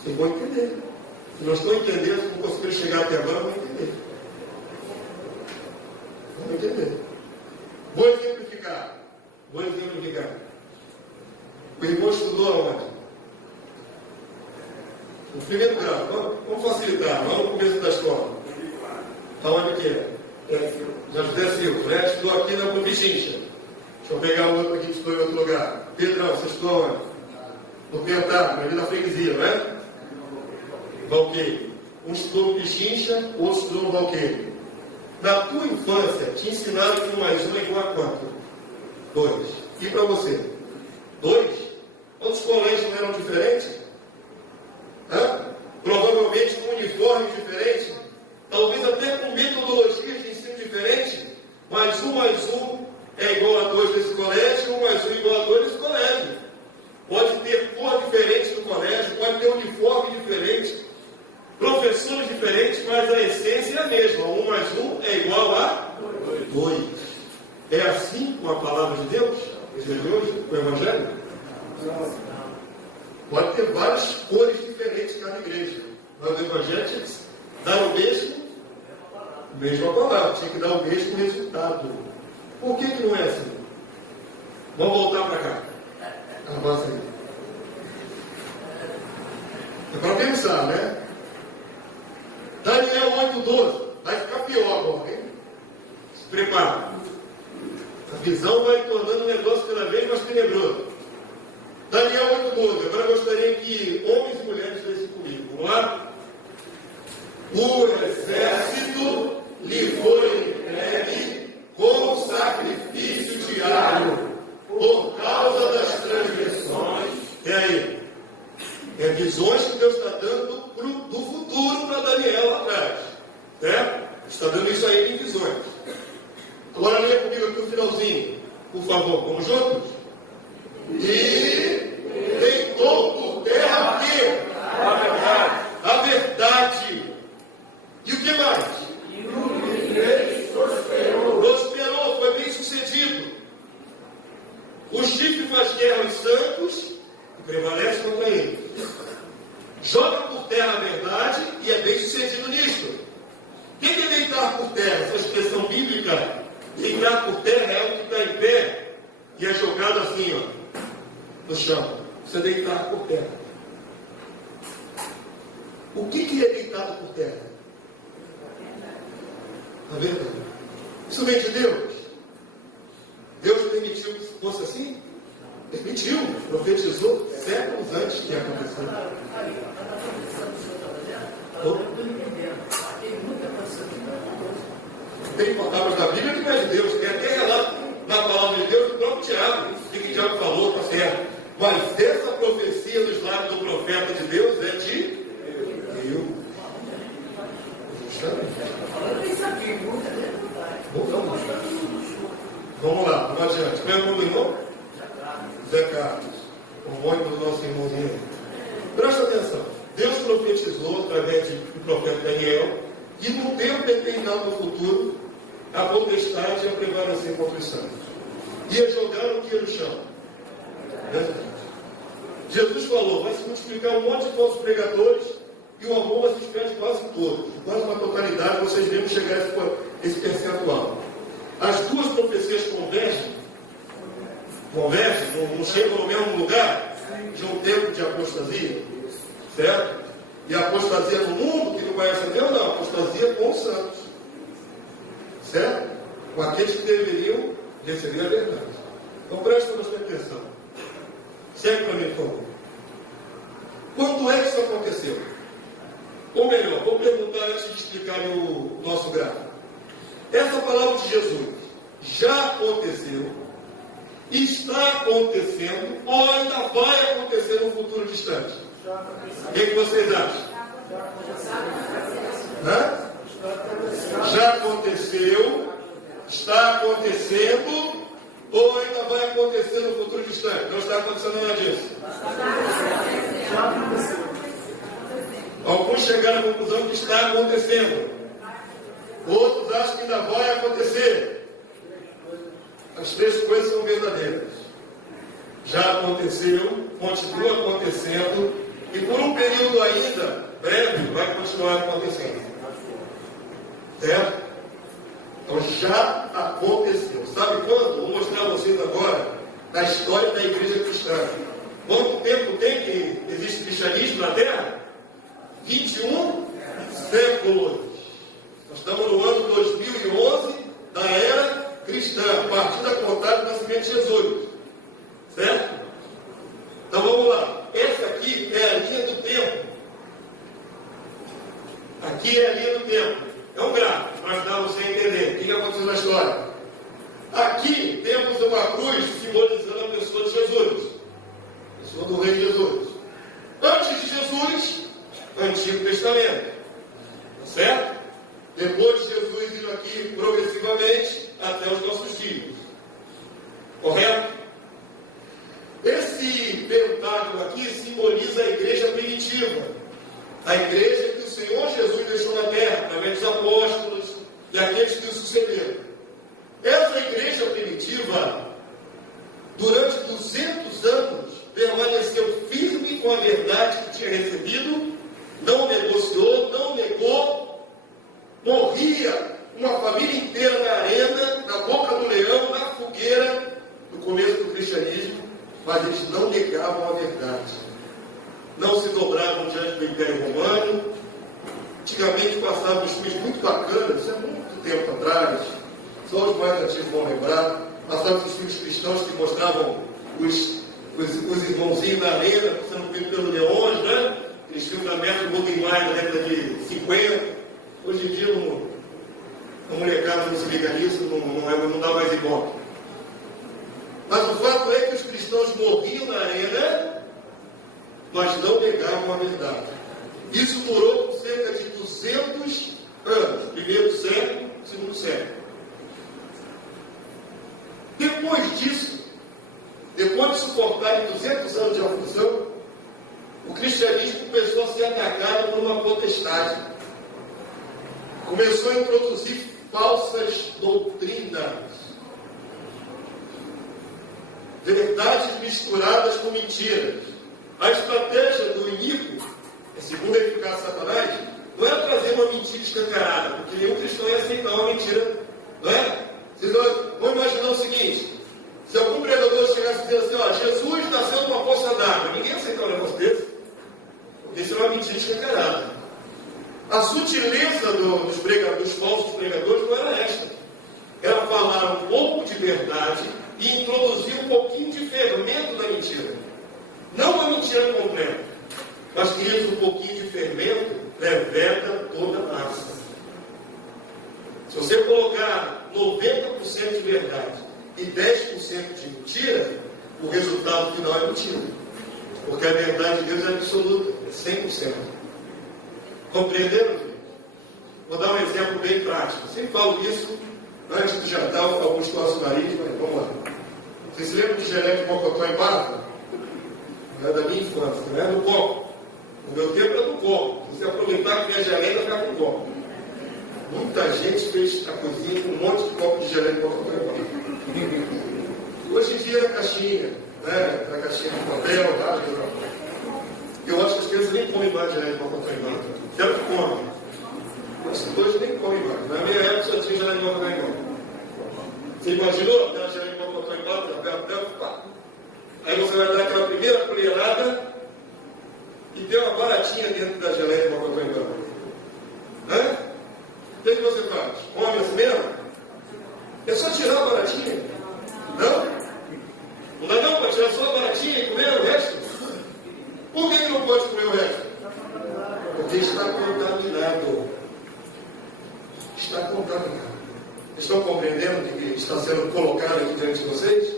Vocês vão entender. Se não estão entendendo, se não conseguiram chegar até agora, vão entender. Vão entender. Vou exemplificar. O irmão estudou aonde? No primeiro grau. Vamos facilitar. Vamos no começo da escola. Aonde que é? Na José Silva, né? Estudou aqui na Pichincha. Deixa eu pegar o outro aqui que estudou em outro lugar. Pedrão, você estudou aonde? No Pentágono, ali na freguesia, não é? Valqueiro. Um estudou no Pichincha, outro estudou no Valqueiro. Na tua infância, te ensinaram que 1 mais 1 é igual a quanto? 2. E para você? 2? Outros colégios não eram diferentes? Provavelmente com uniformes diferentes, talvez até com metodologias de ensino diferentes, mas 1 mais 1 é igual a 2 nesse colégio, 1 mais 1 é igual a 2 nesse colégio. Pode ter cor diferente no colégio, pode ter uniforme diferente, professores diferentes, mas a essência é a mesma. 1 mais 1 é igual a 2. É assim com a palavra de Deus? Com o Evangelho? Pode ter várias cores diferentes em cada igreja, mas o Evangelho tinha que dar o mesmo palavra, tinha que dar o mesmo resultado. Por que não é assim? Vamos voltar para cá. Avança aí. É para pensar, né? Daniel 8:12. Vai ficar pior agora, hein? Se prepara. A visão vai tornando o negócio cada vez mais tenebroso. Daniel 8:12. Agora eu gostaria que homens e mulheres lessem comigo. Vamos lá? O exército lhe foi entregue como sacrifício diário por causa das transgressões. E aí? É visões que Deus está dando do futuro para Daniel lá atrás. Certo? Está dando isso aí em visões. Agora leia comigo aqui o finalzinho, por favor. Vamos juntos? E deitou por terra o quê? A verdade. A verdade. E o que mais? E o rei prosperou. Prosperou, foi bem sucedido. O chifre faz guerra aos santos e prevalece contra ele. Joga por terra a verdade e é bem sucedido nisto. O que é deitar por terra? Essa expressão bíblica, deitar por terra é algo que está em pé e é jogado assim, ó, no chão. Isso é deitar por terra. O que é deitado por terra? A verdade. Isso vem de Deus? Deus permitiu que fosse assim? Permitiu, profetizou séculos antes que acontecesse. Tem palavras da Bíblia que não é de Deus, tem até relato na palavra de Deus do próprio Tiago, o que o Tiago falou, está certo. Mas essa profecia dos lábios do profeta de Deus é de Deus. Vamos lá, vamos adiante. Qual é o nome do irmão? Zé Carlos. O nome do nosso irmãozinho. Presta atenção. Deus profetizou através do profeta Daniel que no tempo determinado no futuro a potestade ia prevalecer contra os santos. Ia jogar o que no chão. Jesus falou, vai se multiplicar um monte de falsos pregadores e o amor vai se perde quase todos. Quase uma totalidade, vocês devem chegar a esse percentual. As duas profecias convergem, não chegam no mesmo lugar de um tempo de apostasia, certo? E a apostasia no mundo, que não conhece a Deus, não, apostasia com os santos, certo? Com aqueles que deveriam receber a verdade. Então presta bastante atenção. Segue para mim, por favor. Quando é que isso aconteceu? Ou melhor, vou perguntar antes de explicar o nosso gráfico. Essa palavra de Jesus já aconteceu, está acontecendo, ou ainda vai acontecer no futuro distante? O que vocês acham? Já aconteceu, está acontecendo, ou ainda vai acontecer no futuro distante? Não está acontecendo nada disso. Alguns chegaram à conclusão que está acontecendo. Outros acham que ainda vai acontecer. As três coisas são verdadeiras. Já aconteceu, continua acontecendo, e por um período ainda breve vai continuar acontecendo. Certo? Então já aconteceu. Sabe quando? Vou mostrar a vocês agora da história da igreja cristã. Quanto tempo tem que existe cristianismo na Terra? 21 séculos. Nós estamos no ano 2011 da era cristã, a partir da contagem do nascimento de Jesus. Certo? Então vamos lá. Essa aqui é a linha do tempo. Aqui é a linha do tempo. É um gráfico para ajudar você a entender o que aconteceu na história. Aqui temos uma cruz simbolizando a pessoa de Jesus. A pessoa do rei Jesus. Antes de Jesus, Antigo Testamento. Tá certo? Depois de Jesus indo aqui progressivamente até os nossos dias. Correto? Esse pentágono aqui simboliza a igreja primitiva. A igreja que o Senhor Jesus deixou na terra, através dos apóstolos e aqueles que o sucederam. Essa igreja primitiva, durante 200 anos, permaneceu firme com a verdade que tinha recebido, não negociou, não negou, morria uma família inteira na arena, na boca do leão, na fogueira, no começo do cristianismo, mas eles não negavam a verdade. Não se dobravam diante do Império Romano. Antigamente passavam uns filmes muito bacanas, isso é muito tempo atrás, só os mais antigos vão lembrar. Passavam esses filmes cristãos que mostravam os irmãozinhos na arena, sendo feito pelos leões, né? Aqueles filmes da Metro Golden Mayer da década de 50. Hoje em dia, a molecada não se liga nisso, não dá mais ibope. Mas o fato é que os cristãos morriam na arena, mas não negavam a verdade. Isso durou por cerca de 200 anos, primeiro século, segundo século. Depois disso, depois de suportar 200 anos de aflição, o cristianismo começou a ser atacado por uma potestade. Começou a introduzir falsas doutrinas. Verdades misturadas com mentiras. A estratégia do inimigo, segundo a eficácia de Satanás, não é trazer uma mentira escancarada, porque nenhum cristão ia aceitar uma mentira, não é? Vocês vão imaginar o seguinte: se algum pregador chegasse dizendo assim, ó, Jesus nasceu numa poça d'água, ninguém ia aceitar um negócio desse, porque isso é uma mentira escancarada. A sutileza dos falsos pregadores não era esta. Era falar um pouco de verdade e introduzir um pouquinho de fermento na mentira. Não a mentira completa, mas, queridos, um pouquinho de fermento leveda toda a massa. Se você colocar 90% de verdade e 10% de mentira, o resultado final é mentira. Porque a verdade de Deus é absoluta, é 100%. Compreenderam? Vou dar um exemplo bem prático. Sempre falo isso antes do jantar, alguns nossos maridos, mas vamos lá. Vocês se lembram de geleia de mocotó em barra? Não é da minha infância, não é do copo. No meu tempo era do copo. Se você aproveitar que minha geleia, vai ficar com copo. Muita gente fez a cozinha com um monte de copo de geleia de mocotó em barra. Hoje em dia é caixinha, né? A caixinha de papel, tá? Eu acho que as crianças nem comem mais geleia de mocotó em barra. Quero que comem. Mas hoje nem comem mais. Na minha época só tinha geleia de mocotó em barra. Você imaginou aquela geleia de mocotó em barra? Aí você vai dar aquela primeira colherada e tem uma baratinha dentro da geleia de mocotó em barra. O que você faz? Come assim mesmo? É só tirar a baratinha. Não? Não dá não para tirar só a baratinha e comer o resto? Por que não pode comer o resto? Porque está contaminado. Está contaminado. Estão compreendendo o que está sendo colocado aqui diante de vocês?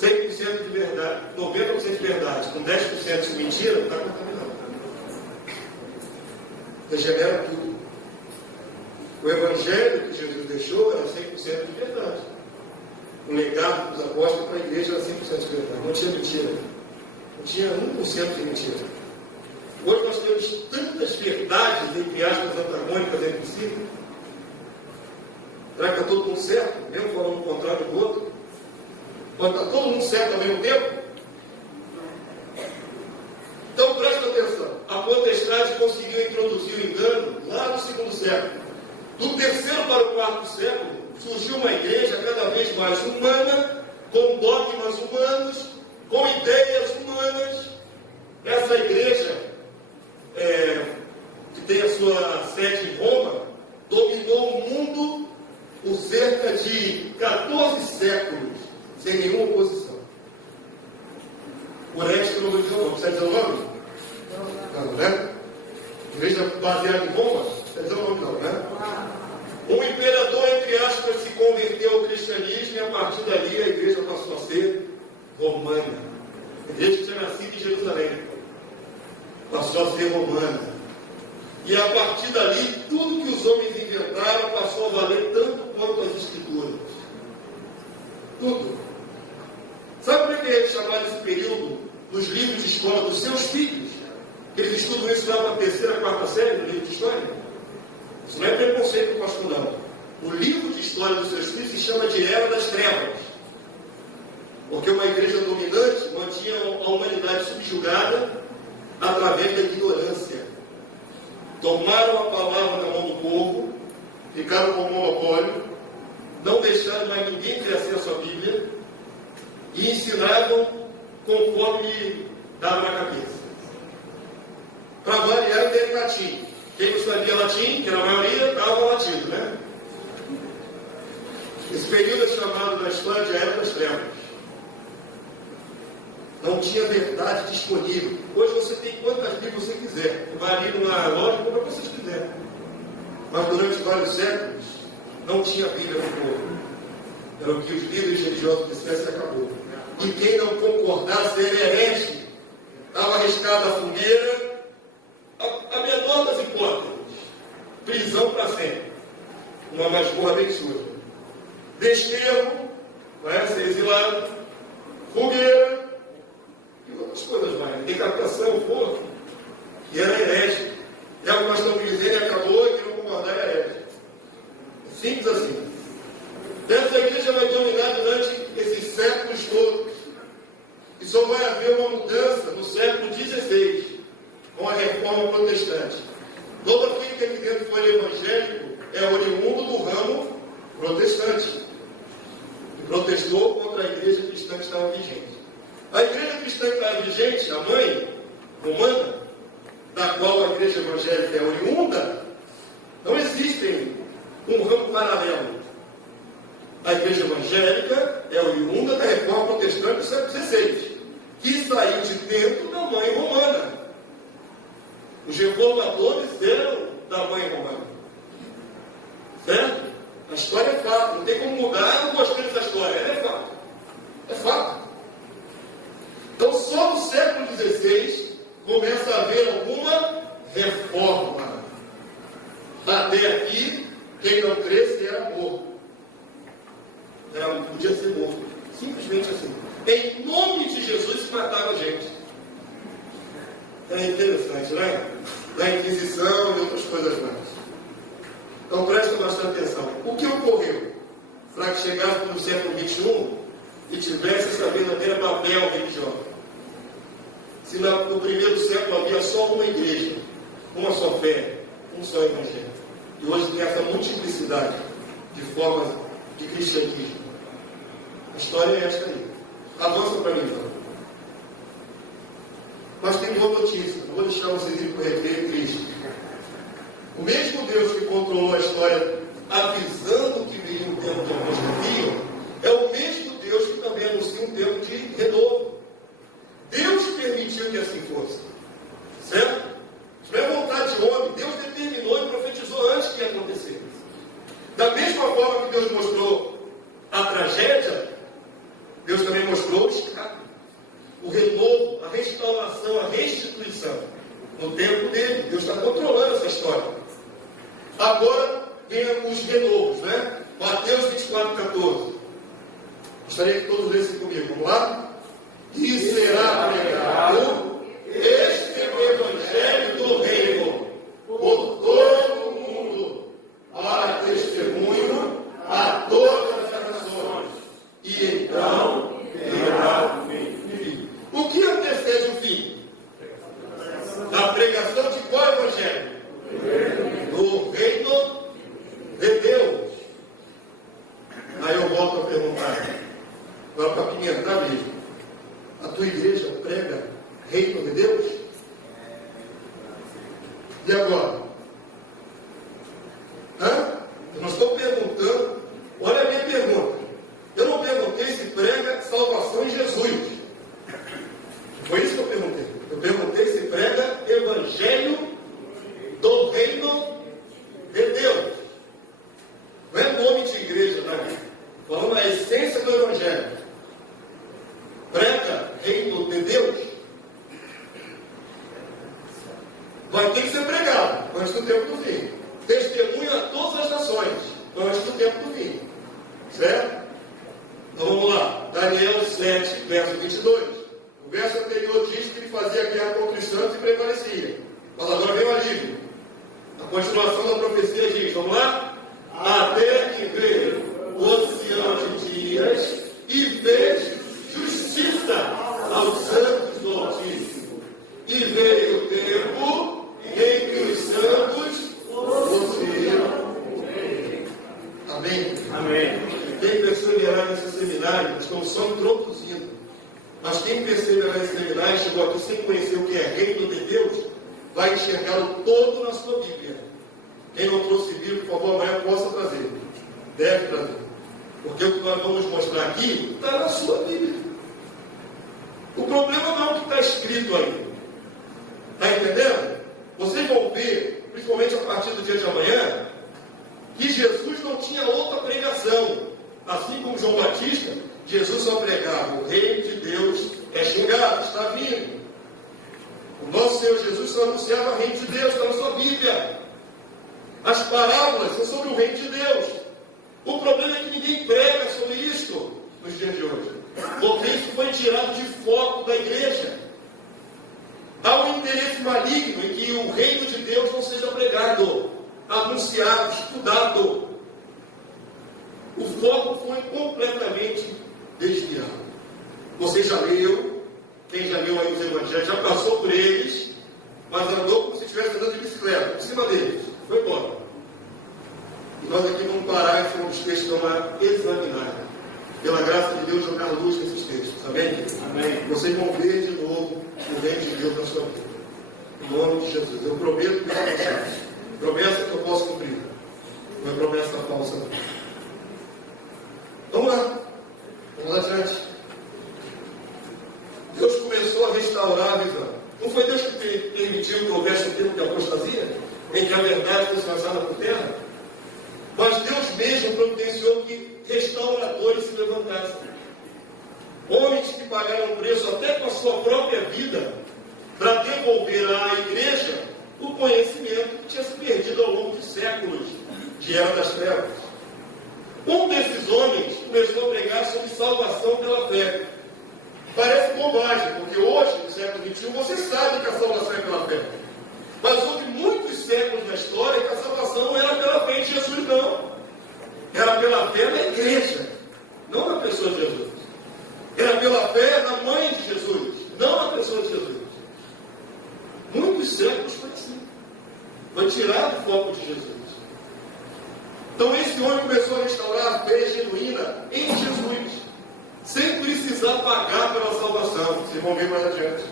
100% de verdade, 90% de verdade, com 10% de mentira, está contaminado. Regenera tudo. O Evangelho que Jesus deixou era 100% de verdade. O legado dos apóstolos para a igreja era 100% de verdade. Não tinha mentira. Não tinha 1% de mentira. Hoje nós temos tantas verdades, entre aspas, antagônicas entre si. Será que está todo mundo certo? Mesmo falando um contrário do outro? Pode estar todo mundo certo ao mesmo tempo? Então presta atenção. A potestade conseguiu introduzir o engano lá no segundo século. Do terceiro para o quarto século, surgiu uma igreja cada vez mais humana, com dogmas humanos, com ideias humanas. Essa igreja, que tem a sua sede em Roma, dominou o mundo por cerca de 14 séculos, sem nenhuma oposição. O resto não diz o nome. Precisa dizer o nome? Não, né? Igreja baseada em Roma? Precisa dizer o nome não, né? Um imperador, entre aspas, se converteu ao cristianismo e a partir dali a igreja passou a ser romana. A igreja que tinha nascido em Jerusalém passou a ser romana. E a partir dali, tudo que os homens inventaram passou a valer tanto quanto as escrituras. Tudo. Sabe como é que é chamado esse período nos livros de escola dos seus filhos? Eles estudam isso lá para a terceira, quarta série no livro de história? Isso não é preconceito com o pastor, não. O livro de história dos seus filhos se chama de Era das Trevas. Porque uma igreja dominante mantinha a humanidade subjugada através da ignorância. Tomaram a palavra na mão do povo, ficaram com o monopólio, não deixaram mais ninguém ter acesso à Bíblia e ensinavam conforme dava na cabeça. Para variar, em latim. Quem não sabia latim, que era a maioria, estava latindo, né? Esse período é chamado na história de Era das Trevas. Não tinha verdade disponível. Hoje você tem quantas Bíblias você quiser. Você vai ali numa loja e compra o que você quiser. Mas durante vários séculos, não tinha Bíblia no povo. Era o que os líderes religiosos dissessem e acabou. E quem não concordasse era herege. Estava arriscado a fogueira. A menor das hipóteses, prisão para sempre, uma masmorra bem suja, desterro, vai ser exilado, fogueira e outras coisas mais, decapitação, forno, e era herege. É o que nós estamos dizendo, acabou e que não concordar é herege. Simples assim. Essa igreja vai dominar durante esses séculos todos, e só vai haver uma mudança no século XVI. Com a reforma protestante. Todo aquele que aqui dentro foi evangélico é oriundo do ramo protestante. E protestou contra a igreja cristã que estava vigente. A igreja cristã que estava vigente, a mãe romana, da qual a igreja evangélica é oriunda, não existe um ramo paralelo. A igreja evangélica é oriunda da reforma protestante do século XVI, que saiu de dentro da mãe romana. Os reformadores eram da mãe romana. Certo? A história é fato. Não tem como mudar, não gostei dessa história. Ela é fato. É fato. Então, só no século XVI começa a haver alguma reforma. Até aqui, quem não cresce era morto. Podia ser morto. Simplesmente assim. Em nome de Jesus se matava a gente. É interessante, né? Da Inquisição e outras coisas mais. Então preste bastante atenção. O que ocorreu para que chegasse no século XXI e tivesse essa verdadeira Babel religiosa? Se no primeiro século havia só uma igreja, uma só fé, um só evangelho. E hoje tem essa multiplicidade de formas de cristianismo. A história é esta aí. Avança para mim, então. Mas tem boa notícia. Vou deixar vocês ir para o recreio triste. O mesmo Deus que controlou a história avisando que viria um tempo de alguns viviam, é o mesmo Deus que também anuncia um tempo de renovo. Deus permitiu que assim fosse. Certo? Isso não é vontade de homem. Deus determinou e profetizou antes que ia acontecer. Da mesma forma que Deus mostrou a tragédia, Deus também mostrou o escape, o renovo, a restauração, a restituição. No tempo dele, Deus está controlando essa história. Agora vem os renovos, né? Mateus 24:14. Gostaria que todos lessem comigo. Vamos lá? E será pregado este evangelho do reino por todo o mundo, para testemunho a todas as nações. E então virá o fim. O que antecede o fim? A pregação de qual evangelho? Do reino de Deus. Aí eu volto a perguntar, agora para pimentar mesmo. A tua igreja prega reino de Deus? E agora? Eu não estou perguntando, olha a minha pergunta. Eu não perguntei se prega salvação em Jesus. Foi isso que eu perguntei. Eu perguntei se prega evangelho do reino de Deus. Não é nome de igreja, tá? Falando a essência do evangelho. Prega reino de Deus. Vai ter que ser pregado antes do tempo do fim. Testemunha a todas as nações antes do tempo do fim. Certo? Então vamos lá. Daniel 7, verso 22. O verso anterior diz que ele fazia guerra contra os santos e prevalecia. Mas agora vem o alívio. A continuação da profecia diz, vamos lá? Até que veio o oceano de dias e fez justiça aos santos do Altíssimo. E veio o tempo em que os santos possuíram. Amém? Amém. Quem perseverar nesse seminário, estamos só introduzindo. Mas quem perseverar nesse seminário, chegou aqui sem conhecer o que é reino de Deus, vai enxergá-lo todo na sua Bíblia. Quem não trouxe Bíblia, por favor, amanhã possa trazer. Deve trazer. Porque o que nós vamos mostrar aqui está na sua Bíblia. O problema não é o que está escrito aí. Está entendendo? Vocês vão ver, principalmente a partir do dia de amanhã, que Jesus não tinha outra pregação. Assim como João Batista, Jesus só pregava: o reino de Deus é chegado, está vindo. O nosso Senhor Jesus só anunciava o reino de Deus, está na sua Bíblia. As parábolas são sobre o reino de Deus. O problema é que ninguém prega sobre isto nos dias de hoje, porque isso foi tirado de foco da igreja. Há um interesse maligno em que o reino de Deus não seja pregado, anunciado, estudado. O foco foi completamente desviado. Você já leu, quem já leu aí os evangelhos, já passou por eles, mas andou como se estivesse andando de bicicleta, por cima deles, foi embora. E nós aqui vamos parar e vamos textos para examinar. Pela graça de Deus, jogar luz nesses textos, amém? Amém. Vocês vão ver de novo o reino de Deus na sua vida. Em nome de Jesus. Eu prometo que vai passar. Promessa que eu posso cumprir. Não é promessa falsa, não. Vamos lá. Vamos adiante. Deus começou a restaurar a visão. Não foi Deus que permitiu que houvesse um tempo de apostasia, em que a verdade fosse lançada por terra? Mas Deus mesmo providenciou que restauradores se levantassem. Homens que pagaram preço até com a sua própria vida para devolver à igreja o conhecimento que tinha se perdido ao longo de séculos de Era das Trevas. Um desses homens começou a pregar sobre salvação pela fé. Parece bobagem, porque hoje, no século XXI, você sabe que a salvação é pela fé. Mas houve muitos séculos na história que a salvação não era pela fé em Jesus, não. Era pela fé na igreja, não na pessoa de Jesus. Era pela fé na mãe de Jesus, não na pessoa de Jesus. Muitos séculos foi assim. Foi tirado o foco de Jesus. Então esse homem começou a restaurar a fé genuína em Jesus, sem precisar pagar pela salvação. Vocês vão ver mais adiante.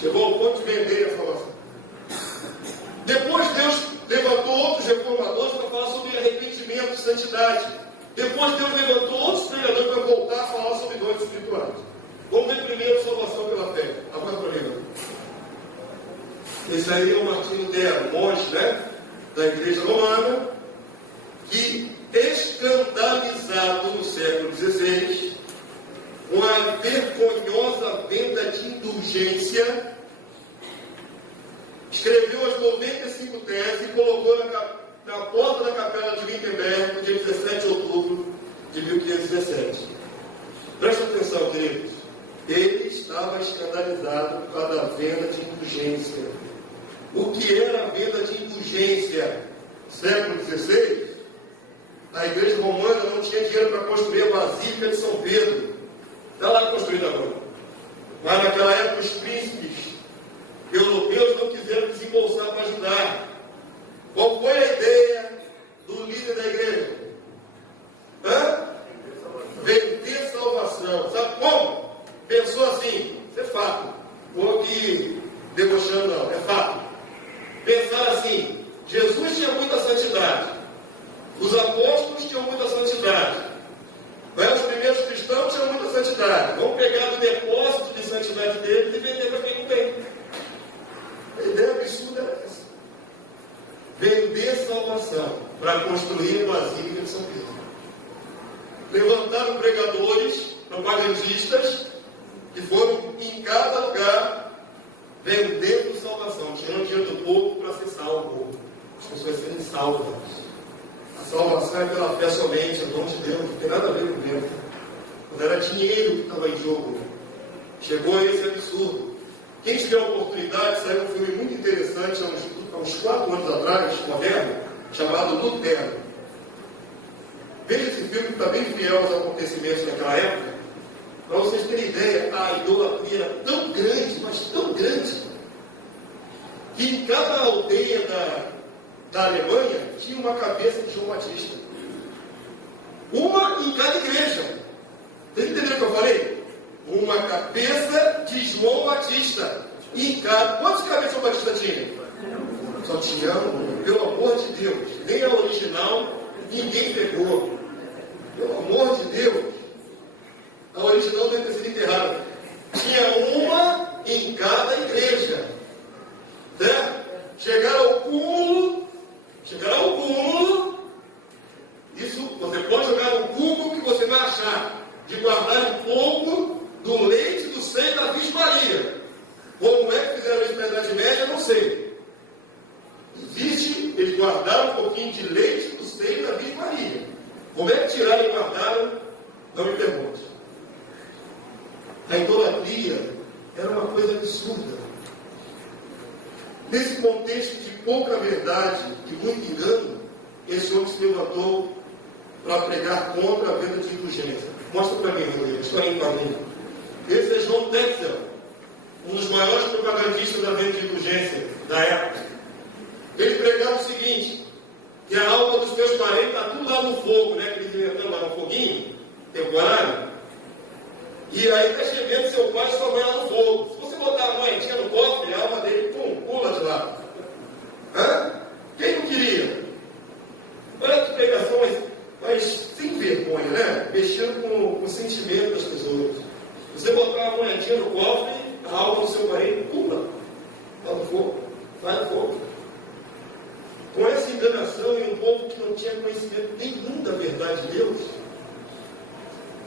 Chegou ao ponto de vender a salvação. Depois Deus levantou outros reformadores para falar sobre arrependimento e santidade. Depois Deus levantou outros pregadores para voltar a falar sobre dons espirituais. Vamos ver primeiro salvação pela fé. Agora para mim. Esse aí é o Martinho Lutero, monge, né? Da igreja romana, que escandalizado no século XVI, com a vergonhosa venda de indulgência, escreveu as 95 teses e colocou na porta da capela de Wittenberg, no dia 17 de outubro de 1517. Presta atenção, queridos. Ele estava escandalizado por causa da venda de indulgência. O que era a venda de indulgência? Século XVI, a igreja romana não tinha dinheiro para construir a Basílica de São Pedro. Está lá construída agora. Mas naquela época os príncipes europeus não quiseram desembolsar para ajudar. Qual foi a ideia do líder da igreja? Vender salvação. Sabe como? Pensou assim, isso é fato. Estou aqui debochando não, é fato. Pensaram assim, Jesus tinha muita santidade. Os apóstolos tinham muita santidade. Os primeiros cristãos tinham muita santidade. Vamos pegar do depósito de santidade deles e vender para quem não tem. A ideia absurda é essa. Vender salvação para construir a Basílica de São Pedro. Levantaram pregadores, propagandistas, que foram em cada lugar vendendo salvação, tirando dinheiro do povo para ser salvo. As pessoas serem salvas. A salvação é pela fé somente, é dom de Deus, não tem nada a ver com Deus. Quando era dinheiro que estava em jogo, chegou a esse absurdo. Quem tiver a oportunidade, saiu um filme muito interessante há uns 4 anos atrás, moderno, chamado Lutero. Veja esse filme que está bem fiel aos acontecimentos daquela época. Para vocês terem ideia, a idolatria era tão grande, mas tão grande, que em cada aldeia da Alemanha tinha uma cabeça de João Batista. Uma em cada igreja. Vocês entenderam o que eu falei? Uma cabeça de João Batista. E em cada... Quantas cabeças João Batista tinha? Só tinha uma. Pelo amor de Deus. Nem a original, ninguém pegou. Pelo amor de Deus. A original deve ter sido enterrada. Tinha uma em cada igreja. Certo? Chegaram ao cúmulo. Isso você pode jogar no Google que você vai achar. De guardar um pouco do leite do seio da Virgem Maria. Como é que fizeram isso na Idade Média, eu não sei. Existe, eles guardaram um pouquinho de leite do seio da Virgem Maria. Como é que tiraram e guardaram? Não me pergunte. A idolatria era uma coisa absurda. Nesse contexto de pouca verdade e muito engano, esse homem se levantou para pregar contra a venda de indulgência. Mostra para mim, Rodrigo, história em quadrinho. Esse é João Tetzel, um dos maiores propagandistas da venda de indulgência da época. Ele pregava o seguinte, que a alma dos meus parentes está tudo lá no fogo, né? Que eles inventaram lá no foguinho, temporário. E aí está chegando seu pai e sua mãe lá no fogo. Se você botar a moedinha no cofre, a alma dele, pula de lá. Quem não queria? Olha que pregação, mas sem vergonha, né? Mexendo com o sentimento das pessoas. Você botar uma moedinha no cofre, a alma do seu parente pula. Está no fogo. Vai no fogo. Com essa enganação e um povo que não tinha conhecimento nenhum da verdade de Deus,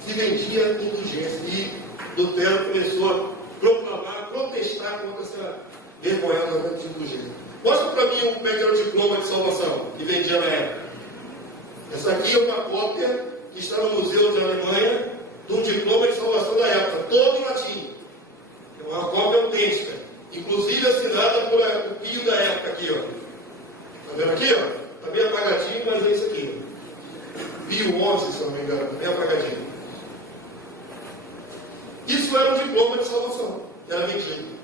se vendia indulgência. E Lutero começou a proclamar, a protestar contra essa vergonhosa venda de indulgência. Mostra para mim como é que era o diploma de salvação que vendia na época. Essa aqui é uma cópia que está no Museu da Alemanha de um diploma de salvação da época, todo em latim. É uma cópia autêntica, inclusive assinada por o Pio da época aqui, ó. Está vendo aqui, ó? Está bem apagadinho, mas é isso aqui. Pio 11, se não me engano, está bem apagadinho. Isso era um diploma de salvação, era vendido.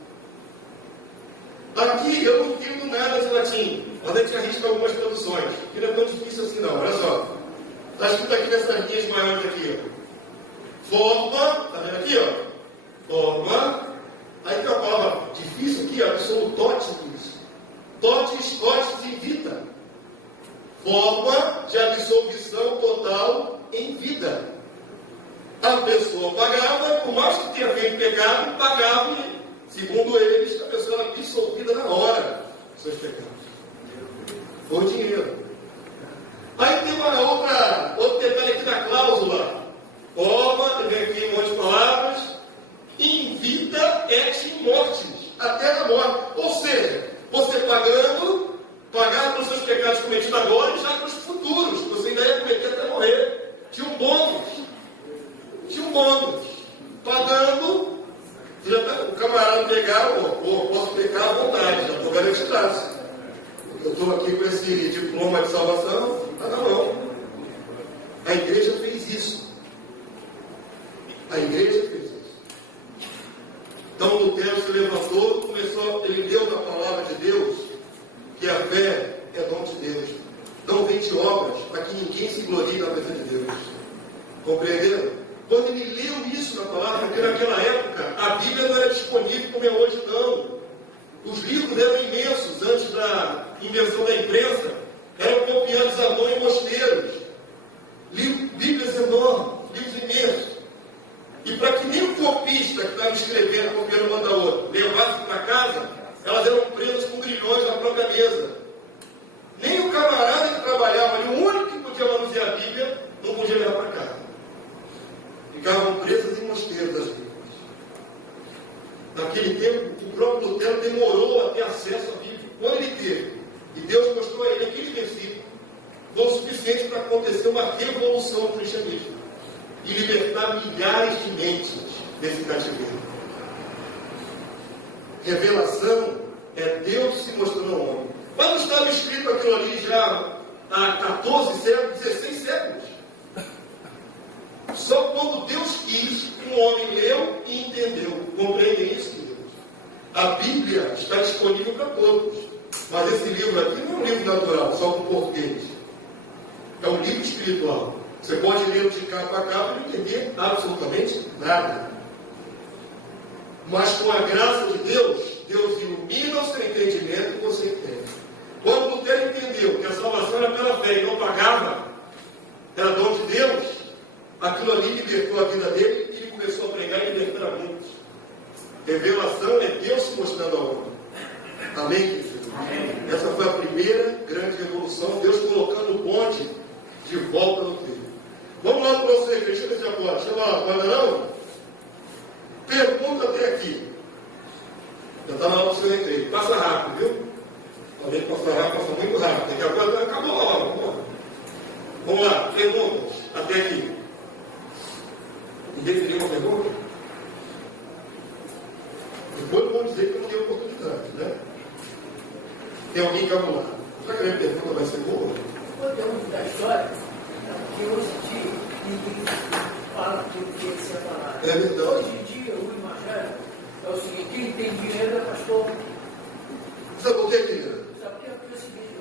Aqui eu não entendo nada de latim, mas a gente arrisca algumas traduções, que não é tão difícil assim não, olha só. Está escrito aqui nessas linhas maiores aqui, ó. Forma, está vendo aqui, ó? Forma. Aí tem uma palavra difícil aqui, ó, absolutóticos. Totis e vita. Forma de absolvição total em vida. A pessoa pagava, por mais que tenha feito pecado, pagava e, segundo eles, a pessoa era absolvida na hora dos seus pecados. Por dinheiro. Aí tem outro detalhe aqui na cláusula. Forma, tem aqui um monte de palavras. In vita et mortis. Até na morte. Ou seja, você pagar pelos seus pecados cometidos agora e já para os futuros. Você ainda ia cometer até morrer. Tinha um bônus. Pagando, o camarada pegar, posso pecar à vontade, já estou garantido. Eu estou aqui com esse diploma de salvação, está na mão. A igreja fez isso. Então Lutero se levantou, ele deu da palavra de Deus que a fé é dom de Deus. Não vem de obras, para que ninguém se glorie na presença de Deus. Compreenderam? Quando ele leu isso na palavra, porque naquela época a Bíblia não era disponível como é hoje, não. Os livros eram imensos antes da invenção da imprensa, eram copiados à mão em mosteiros. Bíblias enormes, livros imensos. E para que nem o copista que estava escrevendo, copiando uma da outra, levasse para casa, elas eram presas com grilhões na própria mesa. Nem o camarada que trabalhava ali, o único que podia manusear a Bíblia, não podia levar para casa. Ficavam presas em mosteiros das Bíblias. Naquele tempo, o próprio Lutero demorou a ter acesso à Bíblia. Quando ele teve, e Deus mostrou a ele aqueles versículos, foi o suficiente para acontecer uma revolução no cristianismo e libertar milhares de mentes desse cativeiro. Revelação é Deus se mostrando ao homem. Mas não estava escrito aquilo ali já há 14 séculos, 16 séculos. Só quando Deus quis, um homem leu e entendeu. Compreendem isso, queridos? A Bíblia está disponível para todos. Mas esse livro aqui não é um livro natural, só com português. É um livro espiritual. Você pode ler de capa a capa e não entender absolutamente nada. Mas com a graça de Deus, Deus ilumina o seu entendimento e você entende. Quando Lutero entendeu que a salvação era pela fé e não pagava, era dom de Deus, aquilo ali libertou a vida dele e ele começou a pregar e libertar a muitos. Revelação é Deus se mostrando ao homem. Amém, queridos? Essa foi a primeira grande revolução, Deus colocando o bonde de volta no trilho. Vamos lá para você, deixa eu ver se já pode. Chama lá, pode não? Pergunta até aqui. Já está na hora do seu recreio. Passa rápido, viu? Talvez passar rápido, passa muito rápido. Daqui a pouco acabou a aula. Vamos lá, perguntas até aqui. Ninguém teria uma pergunta? Depois vamos dizer que eu não dei oportunidade, né? Tem alguém que vai lá. Será que a minha pergunta vai ser boa? Conteúdo da história, porque hoje em dia ninguém fala tudo que ele quer falar. É verdade. Hoje em dia o evangelho é o seguinte: quem tem dinheiro é pastor. Sabe por que, querida? Sabe por que é o seguinte,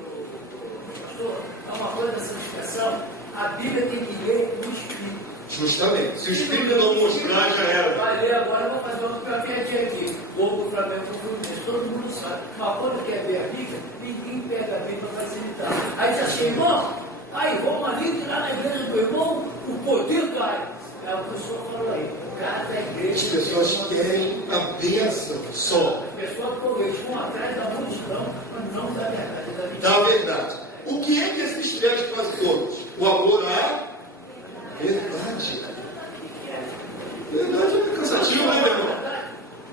pastor? É uma coisa da santificação. A Bíblia tem que ler no Espírito. Justamente. Se o Espírito não mostrar, já era. Vai ler agora, vou fazer uma piadinha aqui. Pouco Flamengo Fluminense, todo mundo sabe. Mas quando quer ver a Bíblia, ninguém pega a Bíblia para facilitar. Aí diz assim, irmão, aí vamos ali lá na igreja do irmão, o poder cai. É o que o senhor falou aí. Cada igreja. As pessoas querem a bênção só. As pessoas vão atrás da multidão, mas não da verdade. Da verdade. O que é que esses créditos fazem todos? O amor à verdade. Verdade é cansativo, né, meu irmão?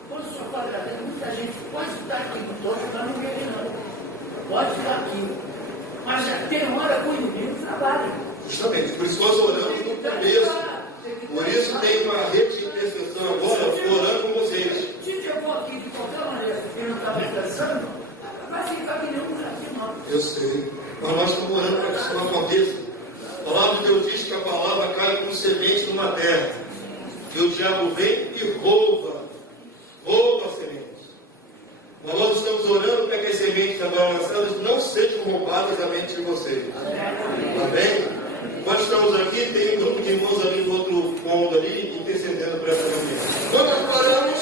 Quando o senhor fala da verdade, muita gente pode estar aqui no toque, mas não vê não. Mas nós estamos orando para que isso não aconteça. A palavra de Deus diz que a palavra cai como semente numa terra. E o diabo vem e rouba a semente. Mas nós estamos orando para que as sementes agora lançadas não sejam roubadas da mente de vocês. Amém? Nós estamos aqui, tem um grupo de irmãos ali no outro cômodo ali, intercedendo para essa reunião. Quando nós paramos,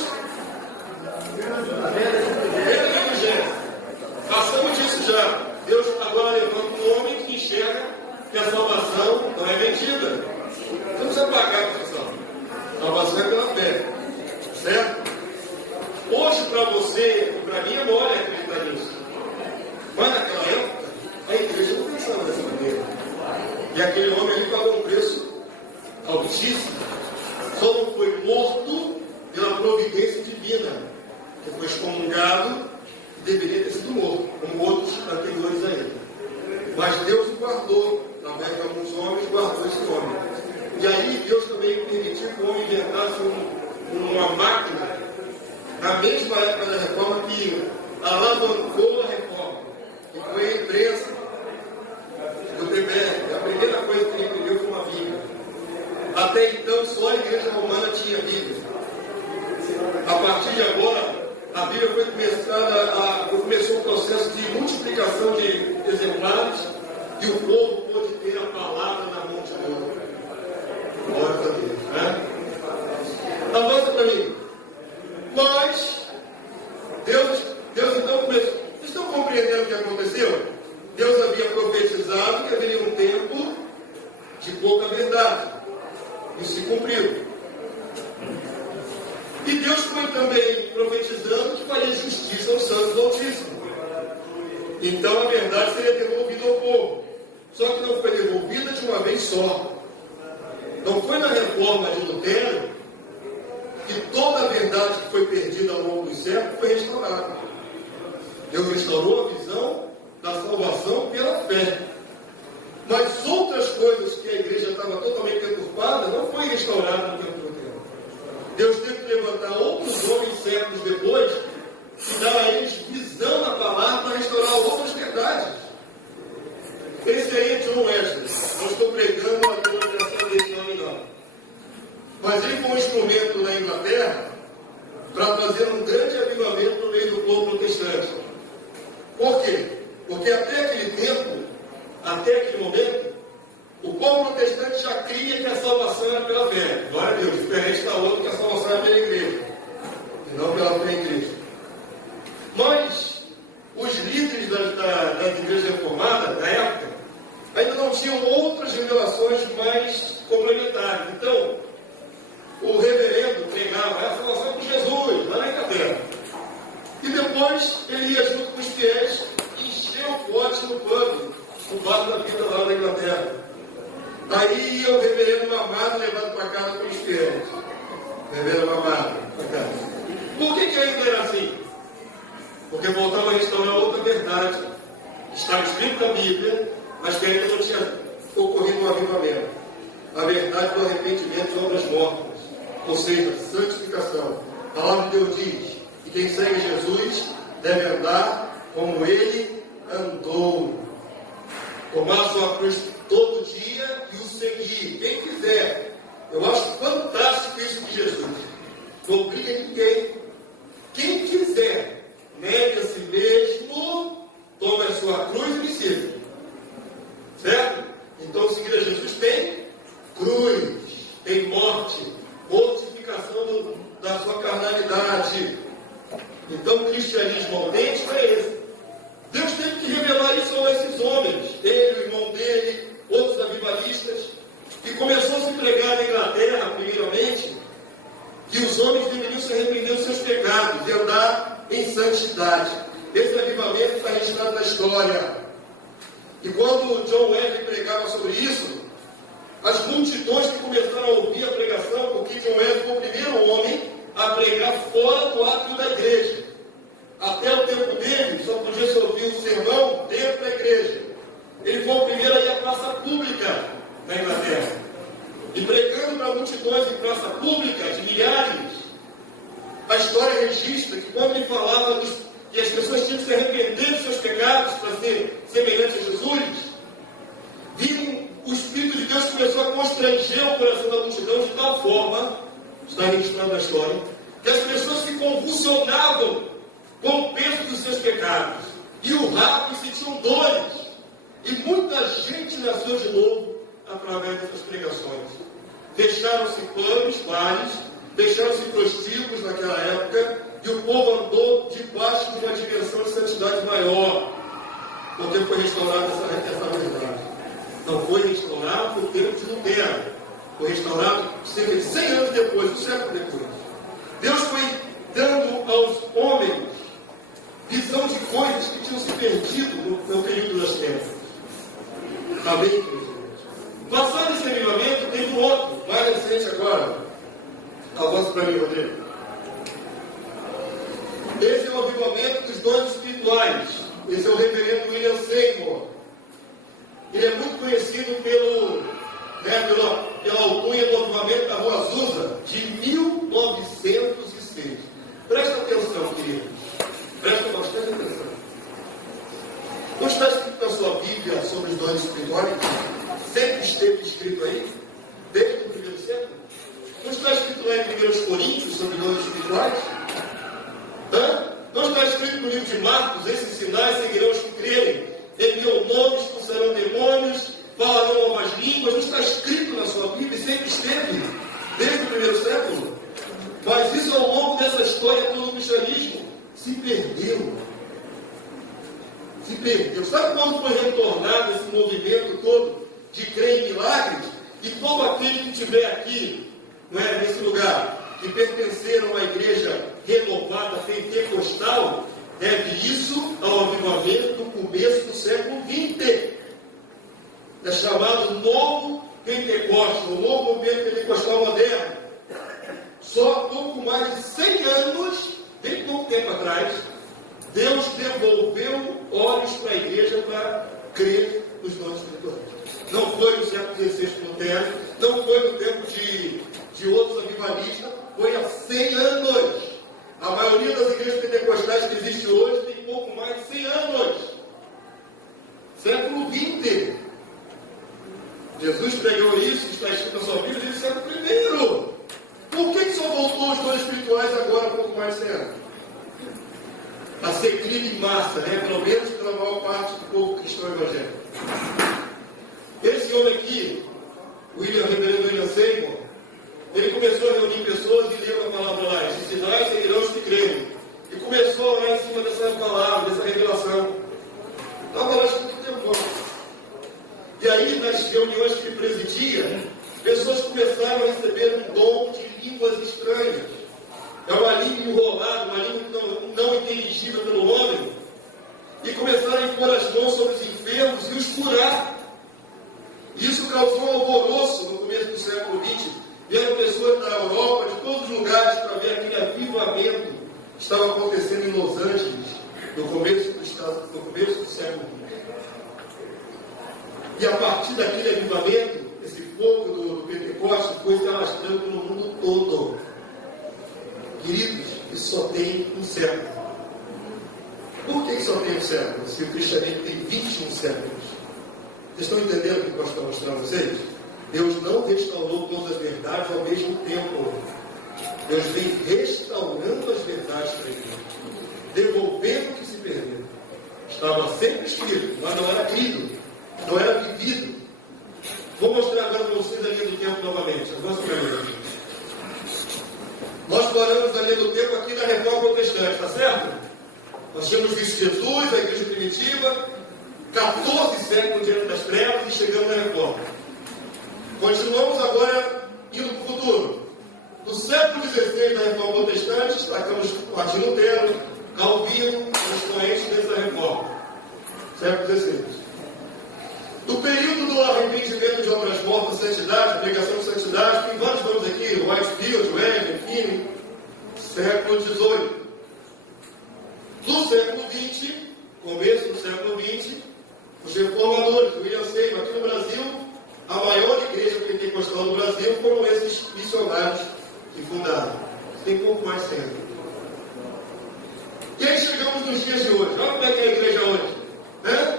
passamos disso já. Deus agora levanta um homem que enxerga que a salvação não é vendida. Você não precisa pagar a salvação. A salvação é pela fé. Certo? Hoje, para você e para mim, é mole acreditar nisso. Mas naquela época, a igreja não pensava dessa maneira. E aquele homem ali pagou um preço altíssimo. Só não foi morto pela providência divina, que foi excomungado e deveria ter sido morto, como outros anteriores a ele. Mas Deus o guardou, através de alguns homens, guardou esse homem. E aí Deus também permitiu que o homem inventasse uma máquina, na mesma época da reforma, que alavancou a reforma, que foi a imprensa do PBR. A primeira coisa que ele imprimiu foi uma Bíblia. Até então, só a igreja romana tinha Bíblia. A partir de agora, a Bíblia começou um processo de multiplicação de exemplares e o povo pôde ter a palavra na mão de Deus. Glória a Deus, né? Avança para mim. Mas, Deus então começou. Vocês estão compreendendo o que aconteceu? Deus havia profetizado que haveria um tempo de pouca verdade. Isso se cumpriu. E Deus foi também profetizando que faria justiça aos santos do Altíssimo. Então a verdade seria devolvida ao povo. Só que não foi devolvida de uma vez só. Não foi na reforma de Lutero que toda a verdade que foi perdida ao longo dos séculos foi restaurada. Deus restaurou a visão da salvação pela fé. Mas outras coisas que a igreja estava totalmente deturpada não foi restaurada no tempo de Lutero. Deus teve que levantar outros homens séculos depois e dar a eles visão da palavra para restaurar outras verdades. Esse aí é John Wesley. Não estou pregando a denominação desse homem, não. Mas ele foi um instrumento na Inglaterra para fazer um grande avivamento no meio do povo protestante. Por quê? Porque até aquele tempo, até aquele momento, o povo protestante já cria que a salvação era pela fé. Glória a Deus, diferente da outra, que a salvação era pela igreja, e não pela fé em Cristo. Mas os líderes das igrejas reformadas, na época, ainda não tinham outras revelações mais complementares. Então, o reverendo pregava a salvação por Jesus, lá na Inglaterra. E depois ele ia junto com os fiéis e encheu o pote no pub, no bar da vida lá na Inglaterra. Aí ia o reverendo mamado levado para casa pelos fiéis. Reverendo mamado para casa. Por que ainda era assim? Porque voltava a restaurar outra verdade. Estava escrito na Bíblia, mas que ainda não tinha ocorrido um avivamento. A verdade do arrependimento de obras mortas. Ou seja, santificação. A palavra de Deus diz que quem segue Jesus deve andar como ele andou. Tomar sua cruz todo dia e o seguir. Quem quiser. Eu acho fantástico isso de Jesus. Não obriga ninguém. Quem quiser, negue a si mesmo, tome a sua cruz e me siga. Certo? Então, seguir a Jesus tem cruz, tem morte, mortificação da sua carnalidade. Então, o cristianismo autêntico é esse. Deus teve que revelar isso a esses homens, ele, o irmão dele, outros avivalistas, e começou a se pregar na Inglaterra, primeiramente, que os homens deveriam se arrepender dos seus pecados e andar em santidade. Esse avivamento está registrado na história. E quando John Wesley pregava sobre isso, as multidões que começaram a ouvir a pregação, porque John Wesley foi o primeiro homem a pregar fora do átrio da igreja. Até o tempo dele, só podia se ouvir um sermão dentro da igreja. Ele foi o primeiro a ir à praça pública na Inglaterra. E pregando para multidões em praça pública, de milhares. A história registra que quando ele falava que as pessoas tinham que se arrepender dos seus pecados para ser semelhantes a Jesus, viram o Espírito de Deus começou a constranger o coração da multidão de tal forma, está registrado na história, que as pessoas se convulsionavam com o peso dos seus pecados, e urravam e sentiam dores, e muita gente nasceu de novo através dessas pregações. Fecharam-se planos, bares, deixaram-se prostíbulos naquela época, e o povo andou debaixo de uma dimensão de santidade maior, porque foi restaurada essa verdade. Não foi restaurado por tempo de Lutero, foi restaurado cerca de 100 anos depois, um século depois. Deus foi dando aos homens visão de coisas que tinham se perdido no período das trevas. Amém, queridos? Passado esse avivamento, teve um outro, mais recente agora. Avança para mim, Rodrigo. Esse é o avivamento dos dons espirituais. Esse é o reverendo William Seymour. Ele é muito conhecido pela alcunha do avivamento da Rua Azusa, de 1906. Presta atenção, queridos. Presta bastante atenção. Não está escrito na sua Bíblia sobre os dons espirituais? Sempre esteve escrito aí? Desde o primeiro século? Não está escrito lá em 1 Coríntios sobre dons espirituais? Não está escrito no livro de Marcos: esses sinais seguirão os que crerem, em meu nome expulsarão demônios, falarão novas línguas. Não está escrito na sua Bíblia, sempre esteve, desde o primeiro século. Mas isso, ao longo dessa história do cristianismo, se perdeu. Se perdeu. Sabe quando foi retornado esse movimento todo de crer em milagres? E todo aquele que estiver aqui, não é, nesse lugar, que pertenceram a uma igreja renovada, pentecostal, deve isso ao avivamento do começo do século XX. É chamado Novo Pentecostes, o novo movimento pentecostal moderno. Só há pouco mais de 100 anos, bem pouco tempo atrás, Deus devolveu olhos para a igreja para crer nos dons espirituais. Não foi no século XVI com Lutero, não foi no tempo de outros avivalistas, foi há 100 anos. A maioria das igrejas pentecostais que existe hoje tem pouco mais de 100 anos. Século XX. Jesus pregou isso, está escrito na sua Bíblia, desde o século I. Por que só voltou os dons espirituais agora, há pouco mais de 100 anos? A ser crido em massa, né? Pelo menos pela maior parte do povo cristão evangélico. Esse homem aqui, o reverendo William Seymour, ele começou a reunir pessoas e leu a palavra lá: esses sinais seguirão os que creem. E começou lá em cima dessa palavra, dessa revelação. Estava lá escrito tempo. E aí, nas reuniões que ele presidia, pessoas começaram a receber um dom de línguas estranhas. É uma língua enrolada, uma língua não inteligível pelo homem. E começaram a impor as mãos sobre os enfermos e os curar. Isso causou um alvoroço no começo do século XX. Vieram pessoas da Europa, de todos os lugares, para ver aquele avivamento que estava acontecendo em Los Angeles, no começo do século XX. E a partir daquele avivamento, esse fogo do Pentecostes foi se alastrando no mundo todo. Queridos, isso só tem um século. Por que só tem um século? Se o cristianismo tem 21 séculos. Vocês estão entendendo o que eu estou mostrando a vocês? Deus não restaurou todas as verdades ao mesmo tempo. Deus vem restaurando as verdades para a igreja, devolvendo o que se perdeu. Estava sempre escrito, mas não era crido, não era vivido. Vou mostrar agora para vocês a linha do tempo novamente. Avança para mim. Nós paramos a linha do tempo aqui na Reforma Protestante, está certo? Nós tínhamos visto Jesus, a igreja primitiva, 14 séculos diante das trevas e chegamos na Reforma. Continuamos agora indo para o futuro. No século XVI da Reforma Protestante, destacamos Martim Lutero, Calvino, os expoentes dessa reforma. Século XVI. No período do arrependimento de obras mortas, santidade, pregação de santidade, tem vários nomes aqui: Whitefield, Wesley, Finney, século XVIII. No século XX, começo do século XX, os reformadores, William Seymour, aqui no Brasil, a maior igreja pentecostal do Brasil foram esses missionários que fundaram. Tem pouco mais tempo. E aí chegamos nos dias de hoje. Olha como é que é a igreja hoje. Né?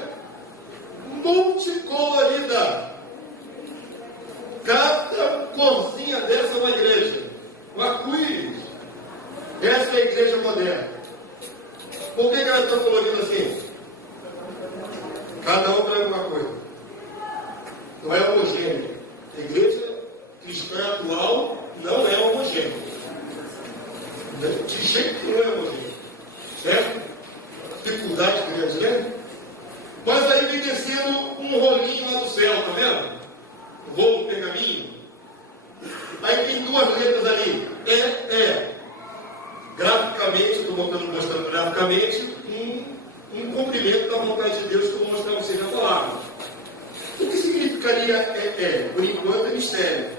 Multicolorida. Cada corzinha dessa é uma igreja. Um arco-íris. Essa é a igreja moderna. Por que ela é tão colorida assim? Cada um traz uma coisa. Não é homogêneo. A igreja cristã atual não é homogênea. De jeito que não é homogêneo. Certo? Dificuldade grande, né? Mas aí vem descendo um rolinho lá do céu, tá vendo? Um rolo, um pergaminho. Aí tem duas letras ali. Graficamente, estou mostrando graficamente um cumprimento da vontade de Deus que eu vou mostrar a vocês na palavra. O que significaria por enquanto, é mistério.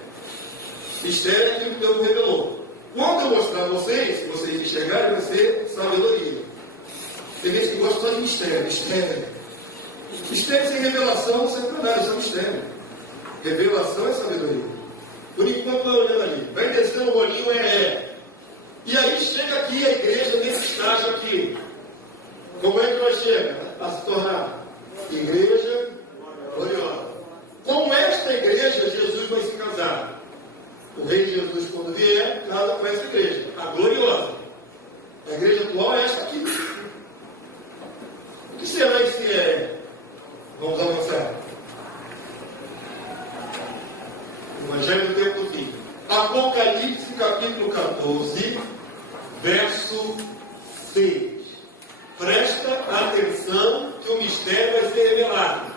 Mistério é aquilo que Deus revelou. Quando eu mostrar a vocês, se vocês enxergarem, vai ser sabedoria. Tem gente que gosta só de mistério. Mistério sem revelação, sacanagem, isso é mistério. Revelação é sabedoria. Por enquanto, vai olhando ali. Vai descendo o olhinho, E aí chega aqui a igreja nesse estágio aqui. Como é que ela chega? A se tornar igreja gloriosa. Com esta igreja, Jesus vai se casar. O rei Jesus, quando vier, casa com essa igreja, a gloriosa. A igreja atual é esta aqui. O que será esse Vamos avançar. Evangelho do tempo do fim. Apocalipse, capítulo 14, verso 6. Presta atenção que o mistério vai ser revelado.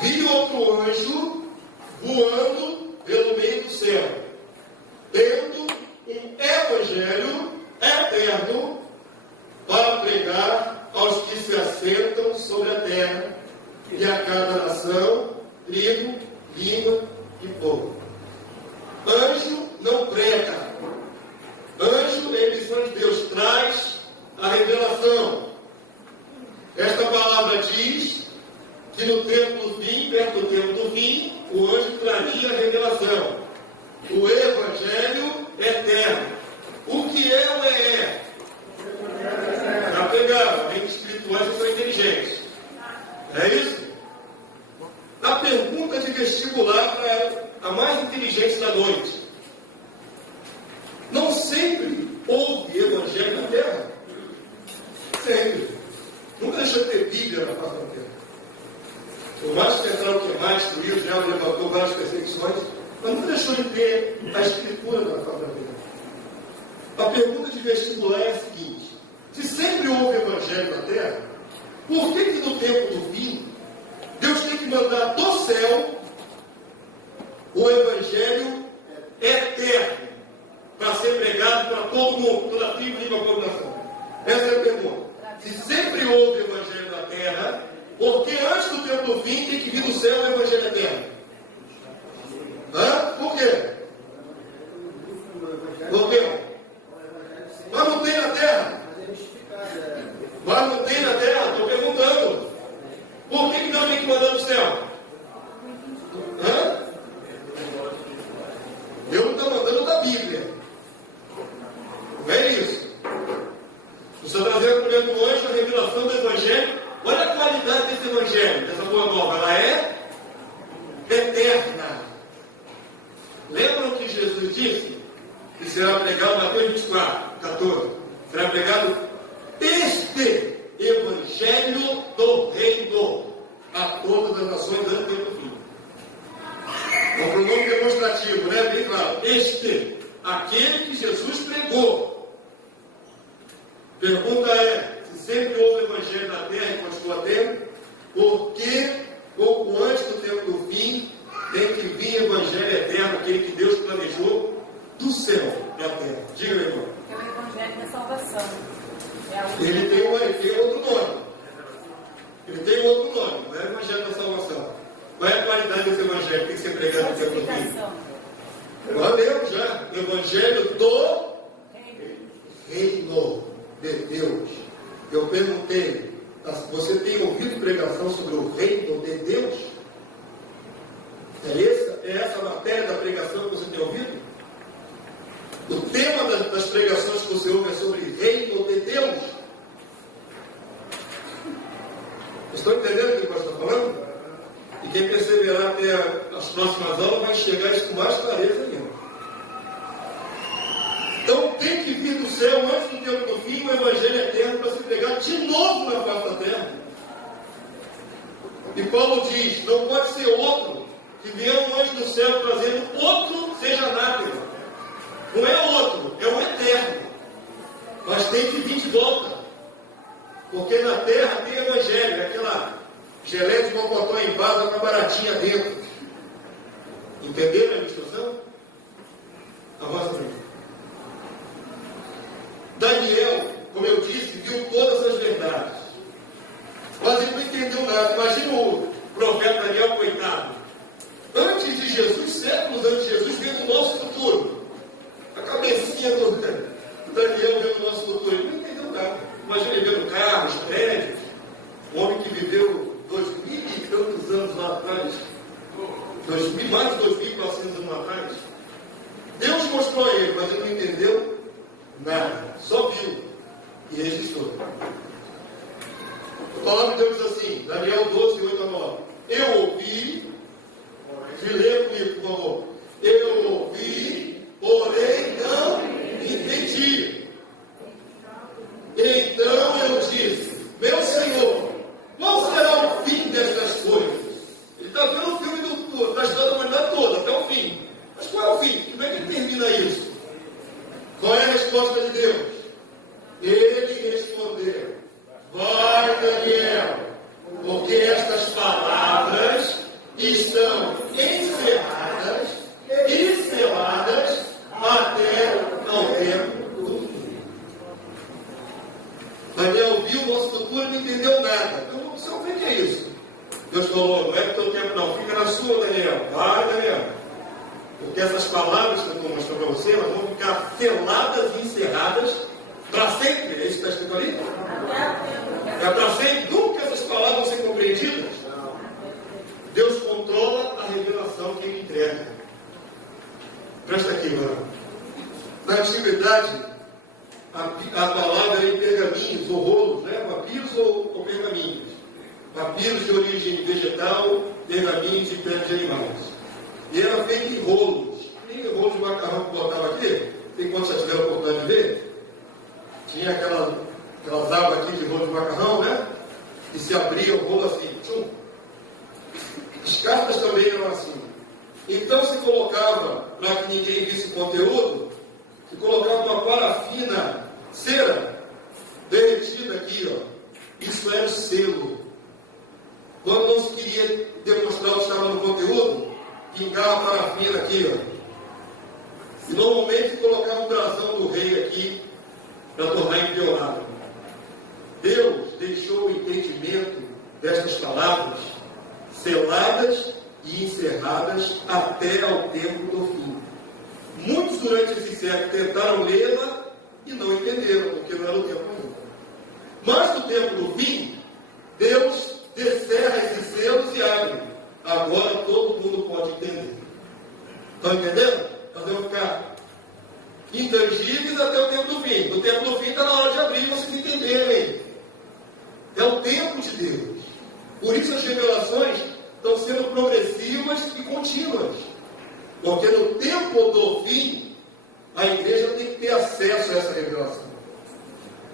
Vi outro anjo voando pelo meio do céu, tendo um evangelho eterno para pregar aos que se assentam sobre a terra, e a cada nação, tribo, língua e povo. Anjo não prega. Anjo é missão de Deus, traz a revelação. Esta palavra diz que no tempo do fim, perto do tempo do fim, o anjo traria a revelação. O evangelho eterno. O que é o EE? Já pegaram, mentes espirituais que são inteligentes. É isso? A pergunta de vestibular para a mais inteligente da noite. Não sempre houve evangelho na terra. Sempre. Nunca deixou de ter Bíblia na face da terra. Por mais que entraram que mais, que o diabo levantou várias perseguições, mas nunca deixou de ter a escritura na face da terra. A pergunta de vestibular é a seguinte: se sempre houve evangelho na terra, por que no tempo do fim Deus tem que mandar do céu o evangelho eterno para ser pregado para todo mundo, toda a tribo, língua, população? Essa é a pergunta. Se sempre houve evangelho na terra, por que antes do tempo do fim tem que vir do céu o evangelho eterno? Por quê? Por quê? Mas não tem na terra. Mas não tem na terra, estou perguntando. Por que Deus tem que mandar do céu? Deus não está mandando da Bíblia. Não é isso. Você está trazendo por meio do anjo a revelação do Evangelho. Olha a qualidade desse Evangelho, dessa boa nova. Ela é eterna. Lembram que Jesus disse que será pregado, Mateus 24, 14, será pregado este Evangelho do Reino a todas as nações antes do fim. É um pronome demonstrativo, né? Bem claro. Este, aquele que Jesus pregou. Pergunta é: se sempre houve evangelho na terra e continua tendo, por que pouco antes do tempo do fim tem que vir evangelho eterno, aquele que Deus planejou do céu para a terra? Diga, meu irmão. É o evangelho da salvação. Ele tem outro nome. Ele tem outro nome, não é o evangelho da salvação. Qual é a qualidade desse evangelho que tem que ser pregado no tempo do fim? Valeu já. O evangelho do reino de Deus. Eu perguntei: você tem ouvido pregação sobre o reino de Deus? É essa a matéria da pregação que você tem ouvido? O tema das pregações que você ouve é sobre reino de Deus. Estão entendendo o que o pastor está falando? E quem perseverar até as próximas aulas vai enxergar isso com mais clareza ainda. Então tem que vir do céu antes do tempo do fim o evangelho eterno para se pregar de novo na face da terra. E Paulo diz, não pode ser outro que vier um anjo do céu trazendo outro seja anátema. Não é outro, é o eterno. Mas tem que vir de volta. Porque na terra tem evangelho, é aquela geleia de mocotó em vaso com a baratinha dentro. Entenderam a instrução? Avança para mim. Daniel, como eu disse, viu todas as verdades. Mas ele não entendeu nada. Imagina o profeta Daniel, coitado. Antes de Jesus, séculos antes de Jesus, veio o nosso futuro. A cabecinha do Daniel veio o nosso futuro. Ele não entendeu nada. Imagina ele vendo carros, prédios. Um homem que viveu 2000 e tantos anos lá atrás. Mais de 2.400 anos atrás. Deus mostrou a ele, mas ele não entendeu nada. Só viu e registrou. A palavra de Deus diz assim, Daniel 12, 8 a 9. Eu ouvi, lê comigo, por favor. Eu ouvi, porém não entendi. Então eu disse, meu Senhor, qual será o fim destas coisas? Ele está vendo o filme da história da humanidade toda, até o fim. Mas qual é o fim? Como é que ele termina isso? Qual é a resposta de Deus? Ele respondeu, vai, Daniel, porque estas palavras estão encerradas e seladas até ao tempo do fim. Daniel viu o nosso futuro e não entendeu nada. Então, você não vê o que é isso. Deus falou, não é para o teu tempo não, fica na sua, Daniel. Vai, Daniel. Porque essas palavras que eu estou mostrando para você, elas vão ficar seladas e encerradas para sempre. É isso que está escrito ali? É para sempre. Nunca essas palavras vão ser compreendidas. Deus controla a revelação que Ele entrega. Presta aqui, mano. Na antiguidade, a palavra era em pergaminhos ou rolos, né? Papiros ou pergaminhos. Papiros de origem vegetal, pergaminhos de pele de animais. E era feito em rolos. Nem rolo de macarrão que botava aqui. Tem quando já tiveram a oportunidade de ver? Tinha aquelas abas aqui de rolo de macarrão, né? E se abria o rolo assim. Tchum. As cartas também eram assim. Então se colocava, para que ninguém visse o conteúdo, se colocava uma parafina, cera, derretida aqui, ó. Isso era o selo. Quando não se queria demonstrar o que estava no conteúdo, pingava a parafina aqui, ó. E normalmente colocava o brasão do rei aqui, para tornar inviolável. Deus deixou o entendimento destas palavras seladas e encerradas até ao tempo do fim. Muitos durante esse século tentaram lê-la e não entenderam, porque não era o tempo ainda. Mas no tempo do fim, Deus descerra esses selos e abre. Agora todo mundo pode entender. Estão entendendo? Nós vamos ficar intangíveis até o tempo do fim. No tempo do fim está na hora de abrir, vocês entenderem. É o tempo de Deus. Por isso as revelações estão sendo progressivas e contínuas. Porque no tempo do fim, a igreja tem que ter acesso a essa revelação.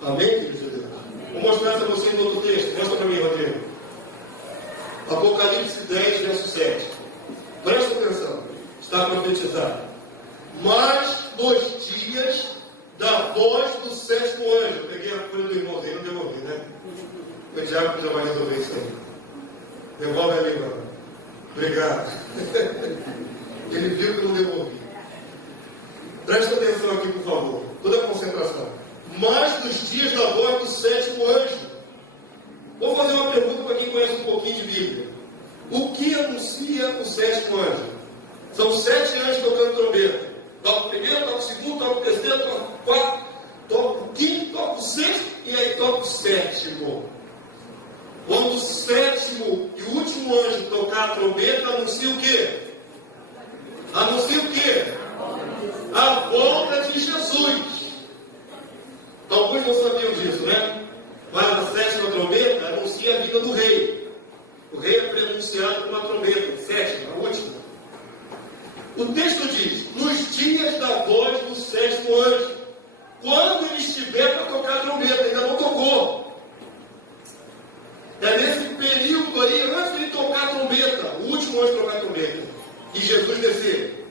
Amém, queridos de Deus? Vou mostrar para vocês no outro texto. Mostra para mim, Rodrigo. Apocalipse 10, verso 7. Presta atenção. Está profetizado. Mas nos dias da voz do sétimo anjo. Peguei a folha do irmãozinho, não devolvi, né? O diabo já vai resolver isso aí. Devolve ali, mano. Obrigado. Ele viu que eu não devolvi. Presta atenção aqui, por favor. Toda a concentração. Mas nos dias da voz do sétimo anjo. Vou fazer uma pergunta para quem conhece um pouquinho de Bíblia. O que anuncia o sétimo anjo? São 7 anjos tocando trombeta. Toca o primeiro, toca o segundo, toca o terceiro, toca o quarto, toca o quinto, toca o sexto e aí toca o sétimo. Quando o sétimo e último anjo tocar a trombeta, anuncia o quê? Anuncia o quê? A volta de Jesus. O texto diz, nos dias da voz do 7º anjo, quando ele estiver para tocar a trombeta, ainda não tocou. É nesse período aí, antes de ele tocar a trombeta, o último anjo tocar a trombeta, e Jesus descer.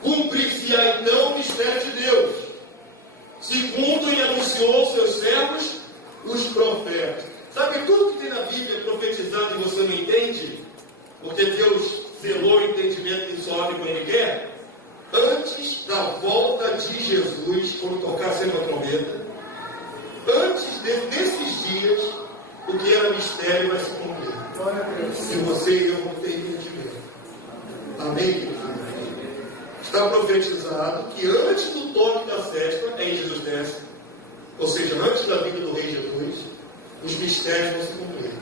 Cumprir-se-á então o mistério de Deus, segundo ele anunciou aos seus servos, os profetas. Sabe tudo que tem na Bíblia profetizado e você não entende? Porque Deus selou o entendimento que só abre quando ele quer? Antes da volta de Jesus, quando tocar sempre a trombeta, antes desses dias, o que era mistério vai se cumprir. Se você e eu não ter entendimento. Amém? Está profetizado que antes do toque da sexta, aí Jesus desce, ou seja, antes da vinda do Rei Jesus, os mistérios vão se cumprir.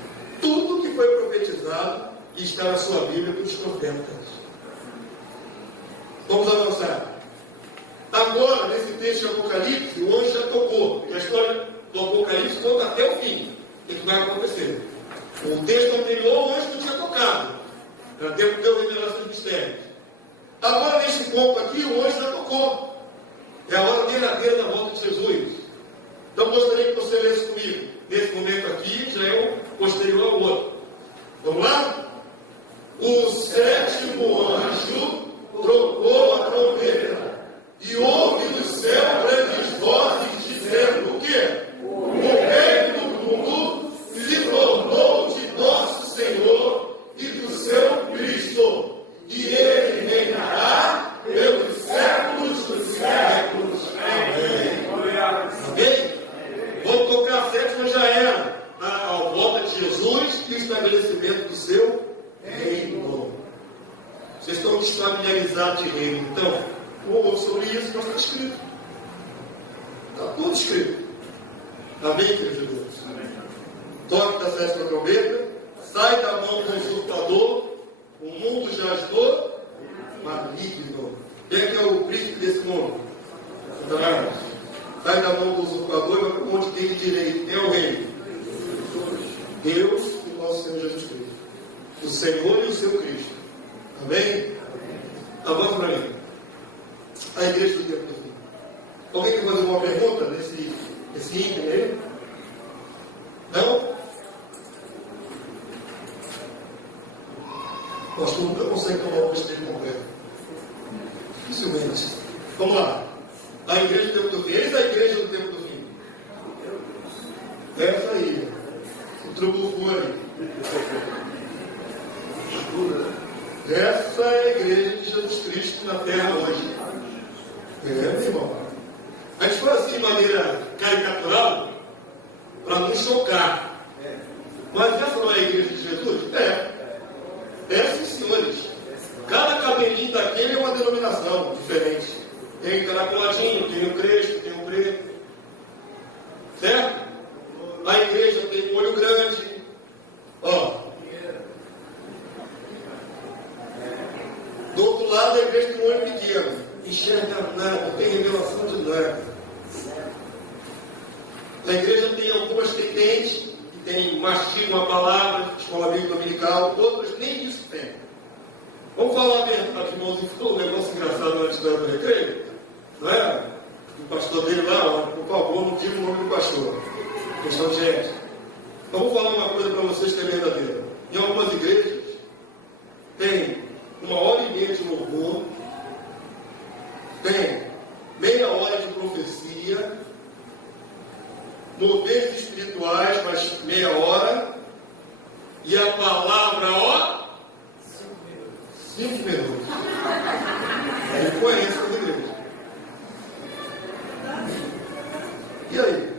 Tudo que foi profetizado está na sua Bíblia pelos profetas. Vamos avançar. Agora, nesse texto de Apocalipse, o anjo já tocou, porque a história do Apocalipse conta até o fim. O que vai acontecer? O texto anterior, o anjo não tinha tocado. Era tempo de eu revelação dos mistérios. Agora, nesse ponto aqui, o anjo já tocou. É a hora derradeira da volta de Jesus. Então, gostaria que você lesse comigo. Nesse momento aqui, já é o posterior ao outro. Vamos lá? O 7º anjo trocou a trombeta, e houve no céu grandes vozes dizendo o quê? O reino do mundo se tornou de nosso Senhor e do seu Cristo, e ele reinará pelos séculos dos séculos. Amém. Amém? Vamos tocar a sétima, já era a volta de Jesus e o estabelecimento do seu reino. Vocês estão desfamiliarizados de reino. Então, ou sobre isso, mas está escrito. Está tudo escrito. Amém, querido Deus? Toque da sétima trombeta, sai da mão do usurpador, o mundo jaz do maligno. Quem é que é o príncipe desse mundo? Satanás. Sai da mão do usurpador e vai para o monte tem direito. Quem é o rei? Deus e nosso Senhor Jesus Cristo. O Senhor e o seu Cristo. Amém? Avança para mim. A igreja do tempo do fim. Alguém quer fazer uma pergunta nesse ínterim aí? Não? Pastor, nunca consegue tomar uma besteira completa. Dificilmente. Vamos lá. A igreja do tempo do fim. Eis a igreja do tempo do fim. Essa aí. O trubufu aí. Essa é a igreja de Jesus Cristo na terra hoje. Meu irmão. A gente fala assim de maneira caricatural para não chocar. Mas essa não é a igreja de Jesus? Sim, senhores. Cada cabelinho daquele é uma denominação diferente. Tem o caracoladinho, tem o crespo, tem o preto. Certo? A igreja tem um olho grande. Ó. Do outro lado, a igreja tem um olho pequeno. Enxerga nada, não tem revelação de nada. A igreja tem algumas que tem mastigam a palavra, escola bíblica dominical, outras nem isso tem. Vamos falar a verdade, irmãos, e ficou um negócio engraçado antes do recreio, não é? O pastor dele lá, ó, por favor, não diga o nome do pastor. Questão de ética. Então, vou falar uma coisa para vocês que é verdadeira. Em algumas igrejas, tem 1h30 de louvor, tem meia hora de profecia, movimentos espirituais, mais meia hora, e a palavra, ó, 5 minutos. Ele conhece a igreja. E aí?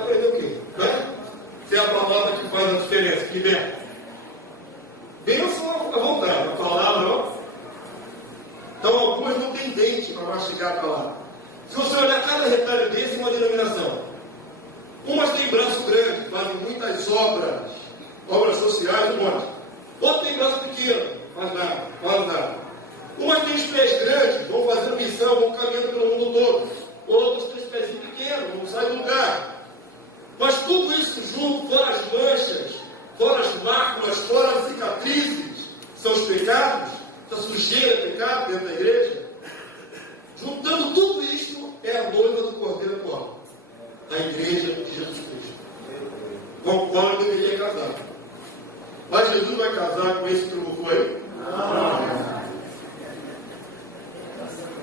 Aprendeu o quê? Se é a palavra que faz a diferença, que liberta. Bênção à vontade, a palavra, ó. Então, algumas não têm dente para mastigar a palavra. Se você olhar cada retalho desse, é uma denominação. Umas têm braço grande, fazem muitas obras sociais, um monte. Outras têm braço pequeno, faz nada. Umas têm os pés grandes, vão fazendo missão, vão caminhando pelo mundo todo. Outros têm os pezinhos pequenos, não saem do lugar. Mas tudo isso junto, fora as manchas, fora as máculas, fora as cicatrizes, são os pecados, pecado dentro da igreja? Juntando tudo isto, é a noiva do Cordeiro atual. A igreja de Jesus Cristo. Com o qual ele deveria casar. Mas Jesus vai casar com esse que não foi?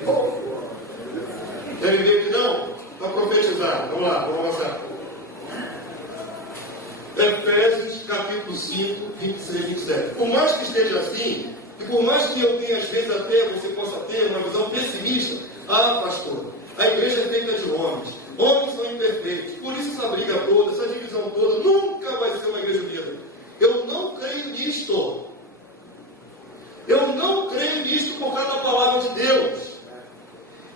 Não. Querem ver que não? Para profetizar. Vamos lá, vamos avançar. Efésios capítulo 5, 26 e 27. Por mais que esteja assim, e por mais que eu tenha, às vezes, até você possa ter uma visão pessimista, pastor, a igreja é feita de homens. Homens são imperfeitos. Por isso essa briga toda, essa divisão toda, nunca vai ser uma igreja unida. Eu não creio nisto. Eu não creio nisto por causa da palavra de Deus.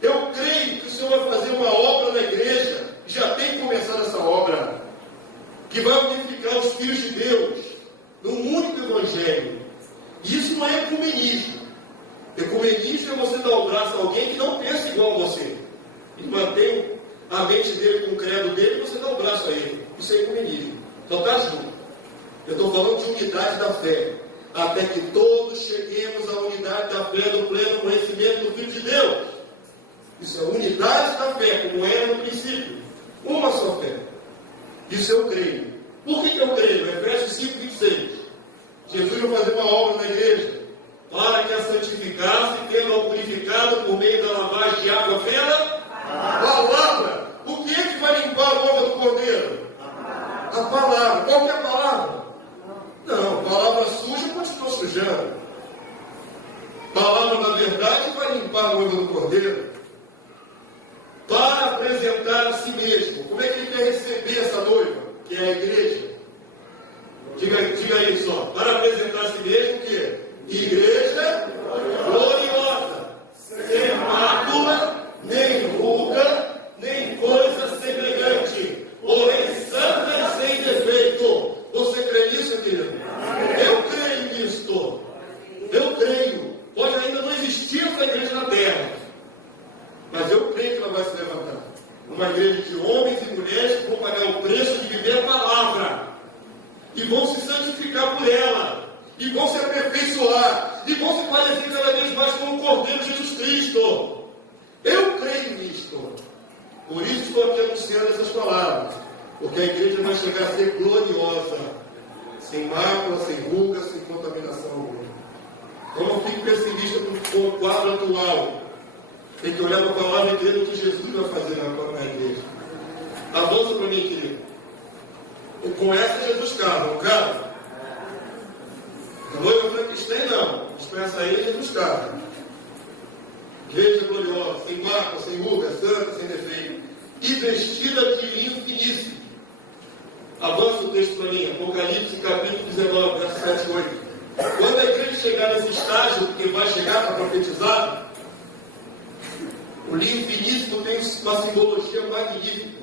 Eu creio que o Senhor vai fazer uma obra na igreja, já tem começado essa obra, que vai unificar os filhos de Deus num único evangelho. Isso não é ecumenismo. Ecumenismo é você dar o braço a alguém que não pensa igual a você. E mantém a mente dele com o credo dele e você dá o braço a ele. Isso é ecumenismo. Só está junto. Eu estou falando de unidade da fé. Até que todos cheguemos à unidade da fé, do pleno conhecimento do Filho de Deus. Isso é unidade da fé, como era no princípio. Uma só fé. Isso eu creio. Por que eu creio? Efésios 5, 26. Jesus vai fazer uma obra na igreja para que a santificasse, tendo-a purificado por meio da lavagem de água pela palavra. O que é que vai limpar a boca do cordeiro? A palavra. Qual que é a palavra? Não, palavra suja continua sujando. Palavra da verdade vai limpar a boca do cordeiro. Para apresentar a si mesmo. Como é que ele quer receber essa noiva? Que é a igreja. Diga aí só. Para apresentar a si mesmo o quê? Igreja gloriosa. Sem mácula, nem ruga, nem coisa semelhante. Porém, santa e sem defeito. Você crê nisso, querido? Eu creio nisto. Eu creio. Pode ainda não existir essa igreja na terra. Mas eu creio que ela vai se levantar. Uma igreja de homens e mulheres que vão pagar o preço de viver a palavra. E vão se santificar por ela. E vão se aperfeiçoar. E vão se parecer cada vez mais com o Cordeiro Jesus Cristo. Eu creio nisto. Por isso estou aqui anunciando essas palavras. Porque a igreja vai chegar a ser gloriosa. Sem mácula, sem ruga, sem contaminação alguma. Então não fique pessimista com o quadro atual. Tem que olhar para a palavra e crer no que Jesus vai fazer na igreja. Avança para mim, querido. E com essa Jesus casa, não casa? A noiva Frankenstein não. Mas com essa aí Jesus casa. Igreja gloriosa, sem mácula, sem ruga, santa, sem defeito. E vestida de linho finíssimo. Avança o texto para mim. Apocalipse capítulo 19, verso 7 e 8. Quando a igreja chegar nesse estágio, porque vai chegar para profetizar, o linho finíssimo tem uma simbologia magnífica.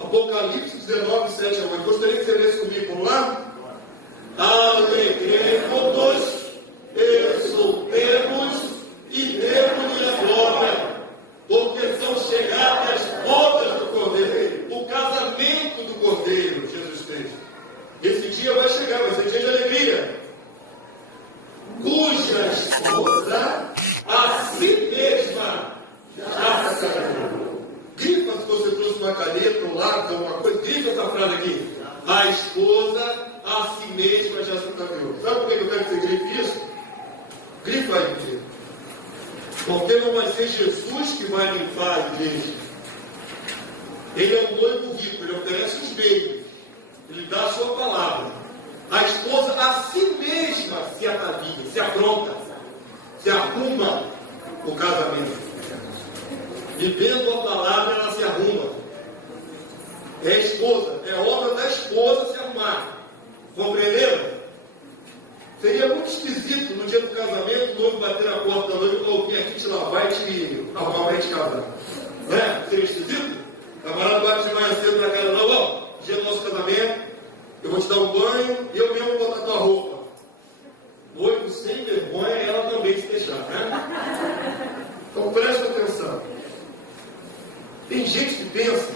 Apocalipse 19, 7 a 8. Gostaria que você lesse comigo, vamos lá? Alegremos-nos, exultemos e demos-lhe a glória, porque são chegadas as bodas do Cordeiro, o casamento do Cordeiro, Jesus Cristo. Esse dia vai chegar, vai ser dia de alegria. Cuja esposa a si mesma já saiu. Grifa se você trouxe uma caneta, um lápis, alguma coisa. Grifa essa frase aqui. A esposa a si mesma já se saiu. Sabe por que eu quero que você grife isso? Grifa aí, querido. Porque não vai ser Jesus que vai limpar a igreja. Ele é um noivo rico, ele oferece os meios. Ele dá a sua palavra. A esposa a si mesma se atavinha, se apronta, se arruma o casamento. Vivendo a palavra, ela se arruma. É a esposa, é obra da esposa se arrumar. Compreenderam? Seria muito esquisito no dia do casamento, o noivo bater na porta da noiva e falar: vim aqui te lavar e te arrumar e te casar. Não é? Seria esquisito? O camarada bate mais cedo na cara, não, ó, dia do nosso casamento, eu vou te dar um banho e eu mesmo vou botar tua roupa. Noivo sem vergonha, ela também se deixar, né? Então presta atenção. Tem gente que pensa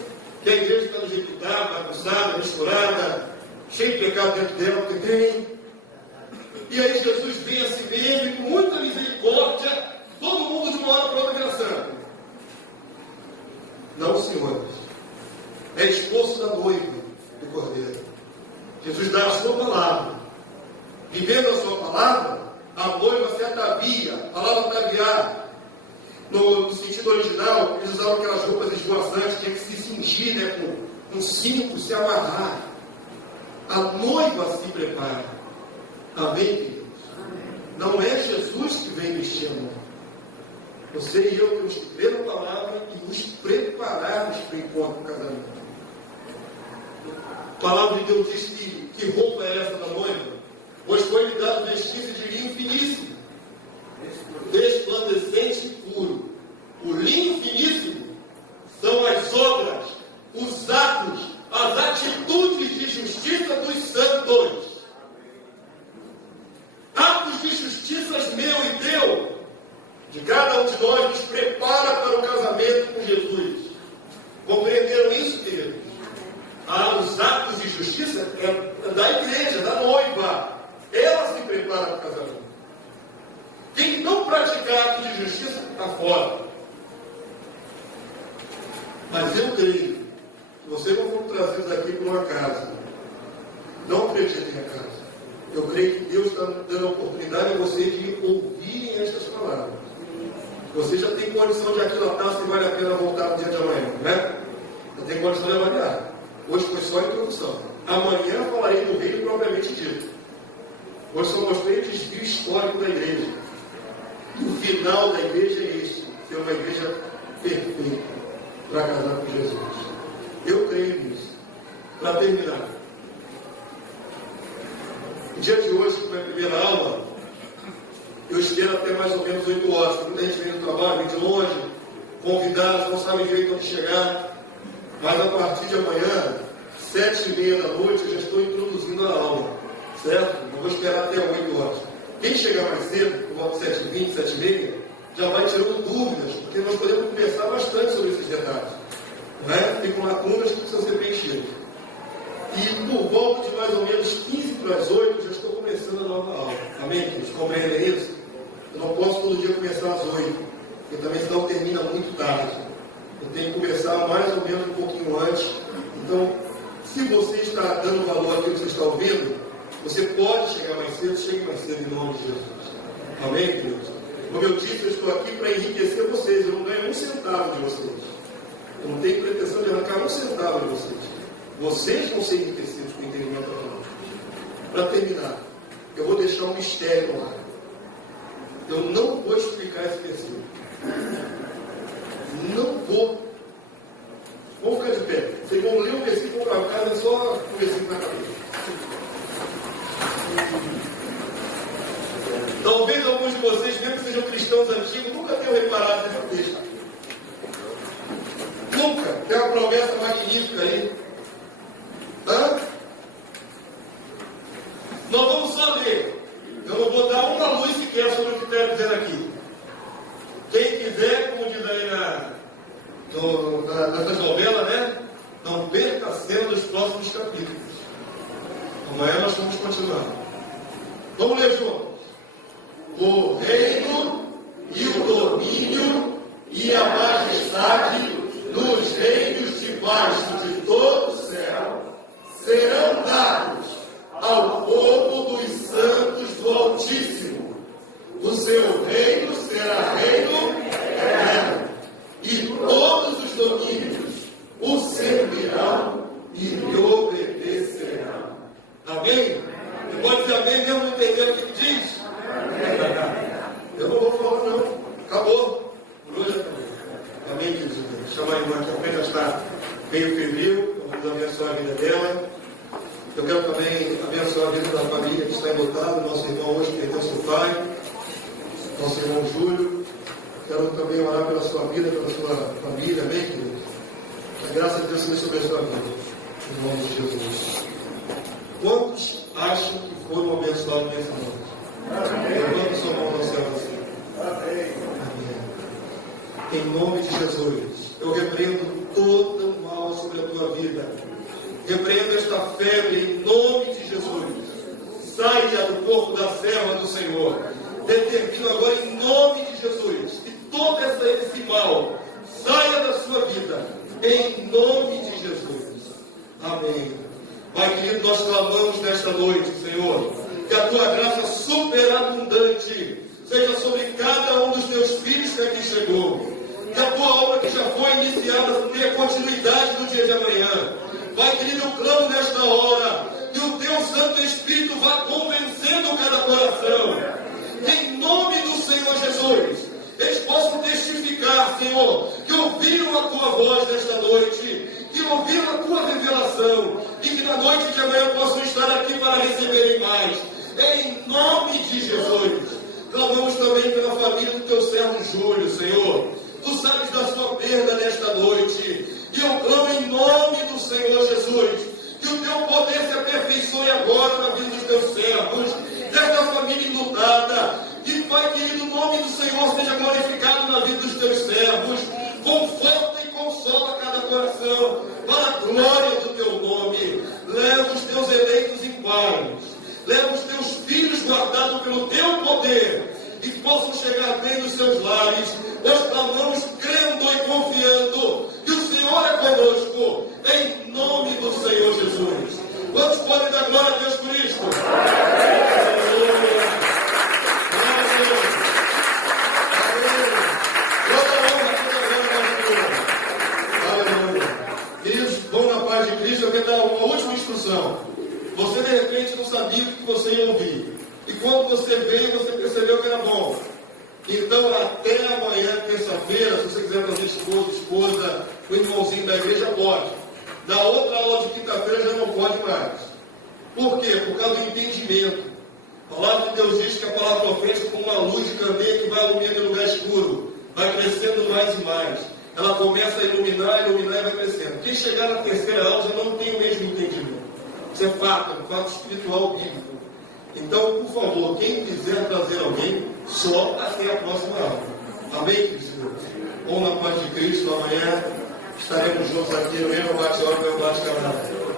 que a igreja está do jeito que está, bagunçada, misturada, cheia de pecado dentro dela, porque tem. E aí Jesus vem a si mesmo e com muita misericórdia se atavia. A palavra ataviar, no sentido original, eles usavam aquelas roupas esvoaçantes, tinha que se cingir, né, com cinto, se amarrar. A noiva se prepara. Amém, queridos? Não é Jesus que vem vestir a noiva. Você e eu temos que ler a palavra e nos prepararmos para o encontro com o casamento. A palavra de Deus diz que roupa é essa da noiva? Pois foi-lhe dado vestício de linho finíssimo, resplandecente e puro. O linho finíssimo são as obras, os atos, as atitudes de justiça dos santos. Atos de justiça meu e teu, de cada um de nós, nos prepara para o casamento com Jesus. Compreenderam isso, queridos? Os atos de justiça é da igreja, da noiva. Ela se prepara para o casamento. Quem não praticar atos de justiça está fora. Mas eu creio que vocês não foram trazidos aqui por uma casa. Não acreditem em casa. Eu creio que Deus está dando a oportunidade a vocês de ouvirem estas palavras. Você já tem condição de aquilatar se vale a pena voltar no dia de amanhã, né? Já tem condição de avaliar. Hoje foi só a introdução. Amanhã falarei do reino propriamente dito. Hoje só mostrei o desvio histórico da igreja. E o final da igreja é este: ser uma igreja perfeita para casar com Jesus. Eu creio nisso. Para terminar, no dia de hoje, que foi a primeira aula, eu espero até mais ou menos 8 horas. Muita gente vem do trabalho, vem de longe, convidados, não sabem direito onde chegar. Mas a partir de amanhã, 7h30 da noite, eu já estou introduzindo a aula. Certo? Não vou esperar até 8 horas. Quem chegar mais cedo, por volta de 7h20, 7h30, já vai tirando dúvidas, porque nós podemos conversar bastante sobre esses detalhes. Não é? Ficam lacunas que precisam ser preenchidas. E por volta de mais ou menos 15 para as 8, já estou começando a nova aula. Amém? Vocês compreendem isso? Eu não posso todo dia começar às 8, porque também senão termina muito tarde. Eu tenho que começar mais ou menos um pouquinho antes. Então, se você está dando valor àquilo que você está ouvindo, você pode chegar mais cedo, chegue mais cedo em nome de Jesus. Amém, Deus? Como eu disse, eu estou aqui para enriquecer vocês. Eu não ganho um centavo de vocês. Eu não tenho pretensão de arrancar um centavo de vocês. Vocês vão ser enriquecidos com o entendimento da palavra. Para terminar, eu vou deixar um mistério no ar. Eu não vou explicar esse versículo. Não vou. Vamos ficar de pé. Vocês vão ler o versículo para casa, é só o versículo na cabeça. Talvez alguns de vocês, mesmo que sejam cristãos antigos, nunca tenham reparado nesse texto. Nunca. Tem uma promessa magnífica aí. Nós vamos só ler. Eu não vou dar uma luz sequer sobre o que está dizendo aqui. Quem quiser, como diz aí nessas novelas, né? Não perca a cena dos próximos capítulos. Amanhã nós vamos continuar. Vamos ler juntos. O reino e o domínio e a majestade nos reinos debaixo de todo o céu serão dados ao povo dos santos do Altíssimo. O seu reino será reino eterno, e todos os domínios o servirão e lhe obedecerão. Amém? Você pode dizer amém mesmo não entender o que diz? Eu não vou falar não. Acabou. Amém, queridos. Chama a irmã que apenas está meio febril. Vamos abençoar a vida dela. Eu quero também abençoar a vida da família que está enlutada. Nosso irmão hoje perdeu seu pai, nosso irmão Júlio. Quero também orar pela sua vida, pela sua família. Amém, queridos? A graça de Deus seja sobre a sua vida. Em nome de Jesus. Quantos acham que foram abençoados nessa noite? Levanta sua mão ao céu assim. Amém. Em nome de Jesus, eu repreendo todo o mal sobre a tua vida. Repreendo esta febre em nome de Jesus. Saia do corpo da serva do Senhor. Determino agora em nome de Jesus que todo esse mal saia da sua vida. Em nome de Jesus. Amém. Pai querido, nós clamamos nesta noite, Senhor, que a tua graça superabundante teus filhos que aqui chegou. Que a tua obra que já foi iniciada tenha continuidade no dia de amanhã. Pai querido, eu clamo nesta hora que o teu Santo Espírito vá convencendo cada coração. Que em nome do Senhor Jesus, eles possam testificar, Senhor, que ouviram a tua voz nesta noite, que ouviram a tua revelação, e que na noite de amanhã possam estar aqui para receberem mais. Em nome de Jesus. Clamamos também pela família do teu servo Júlio, Senhor. Tu sabes da sua perda nesta noite. E eu clamo em nome do Senhor Jesus, que o teu poder se aperfeiçoe agora na vida dos teus servos, desta família enlutada. Que, Pai querido, o nome do Senhor seja glorificado na vida dos teus servos. Conforta e consola cada coração, para a glória do teu nome. Leva os teus eleitos em paz. Leva os teus filhos guardados pelo teu poder, e que possam chegar bem nos seus lares. Nós clamamos crendo e confiando que o Senhor é conosco, em nome do Senhor Jesus. Quantos podem dar glória a Deus por isto? Aleluia. Queridos, vão na paz de Cristo. Eu quero dar uma última instrução. Você de repente não sabia o que você ia ouvir, e quando você veio, você percebeu que era bom. Então, até amanhã, terça-feira, se você quiser trazer esposa, o irmãozinho da igreja, pode. Na outra aula de quinta-feira já não pode mais. Por quê? Por causa do entendimento. A palavra de Deus diz que a palavra profética é como uma luz de candeia que vai iluminando em lugar escuro, vai crescendo mais e mais. Ela começa a iluminar e vai crescendo. Quem chegar na terceira aula já não tem o mesmo entendimento. Isso é fato espiritual bíblico. Então, por favor, quem quiser trazer alguém, só até a próxima aula. Amém, Cristo? Ou na paz de Cristo, amanhã estaremos juntos aqui no mesmo bate-hora, no meu bate-camarada.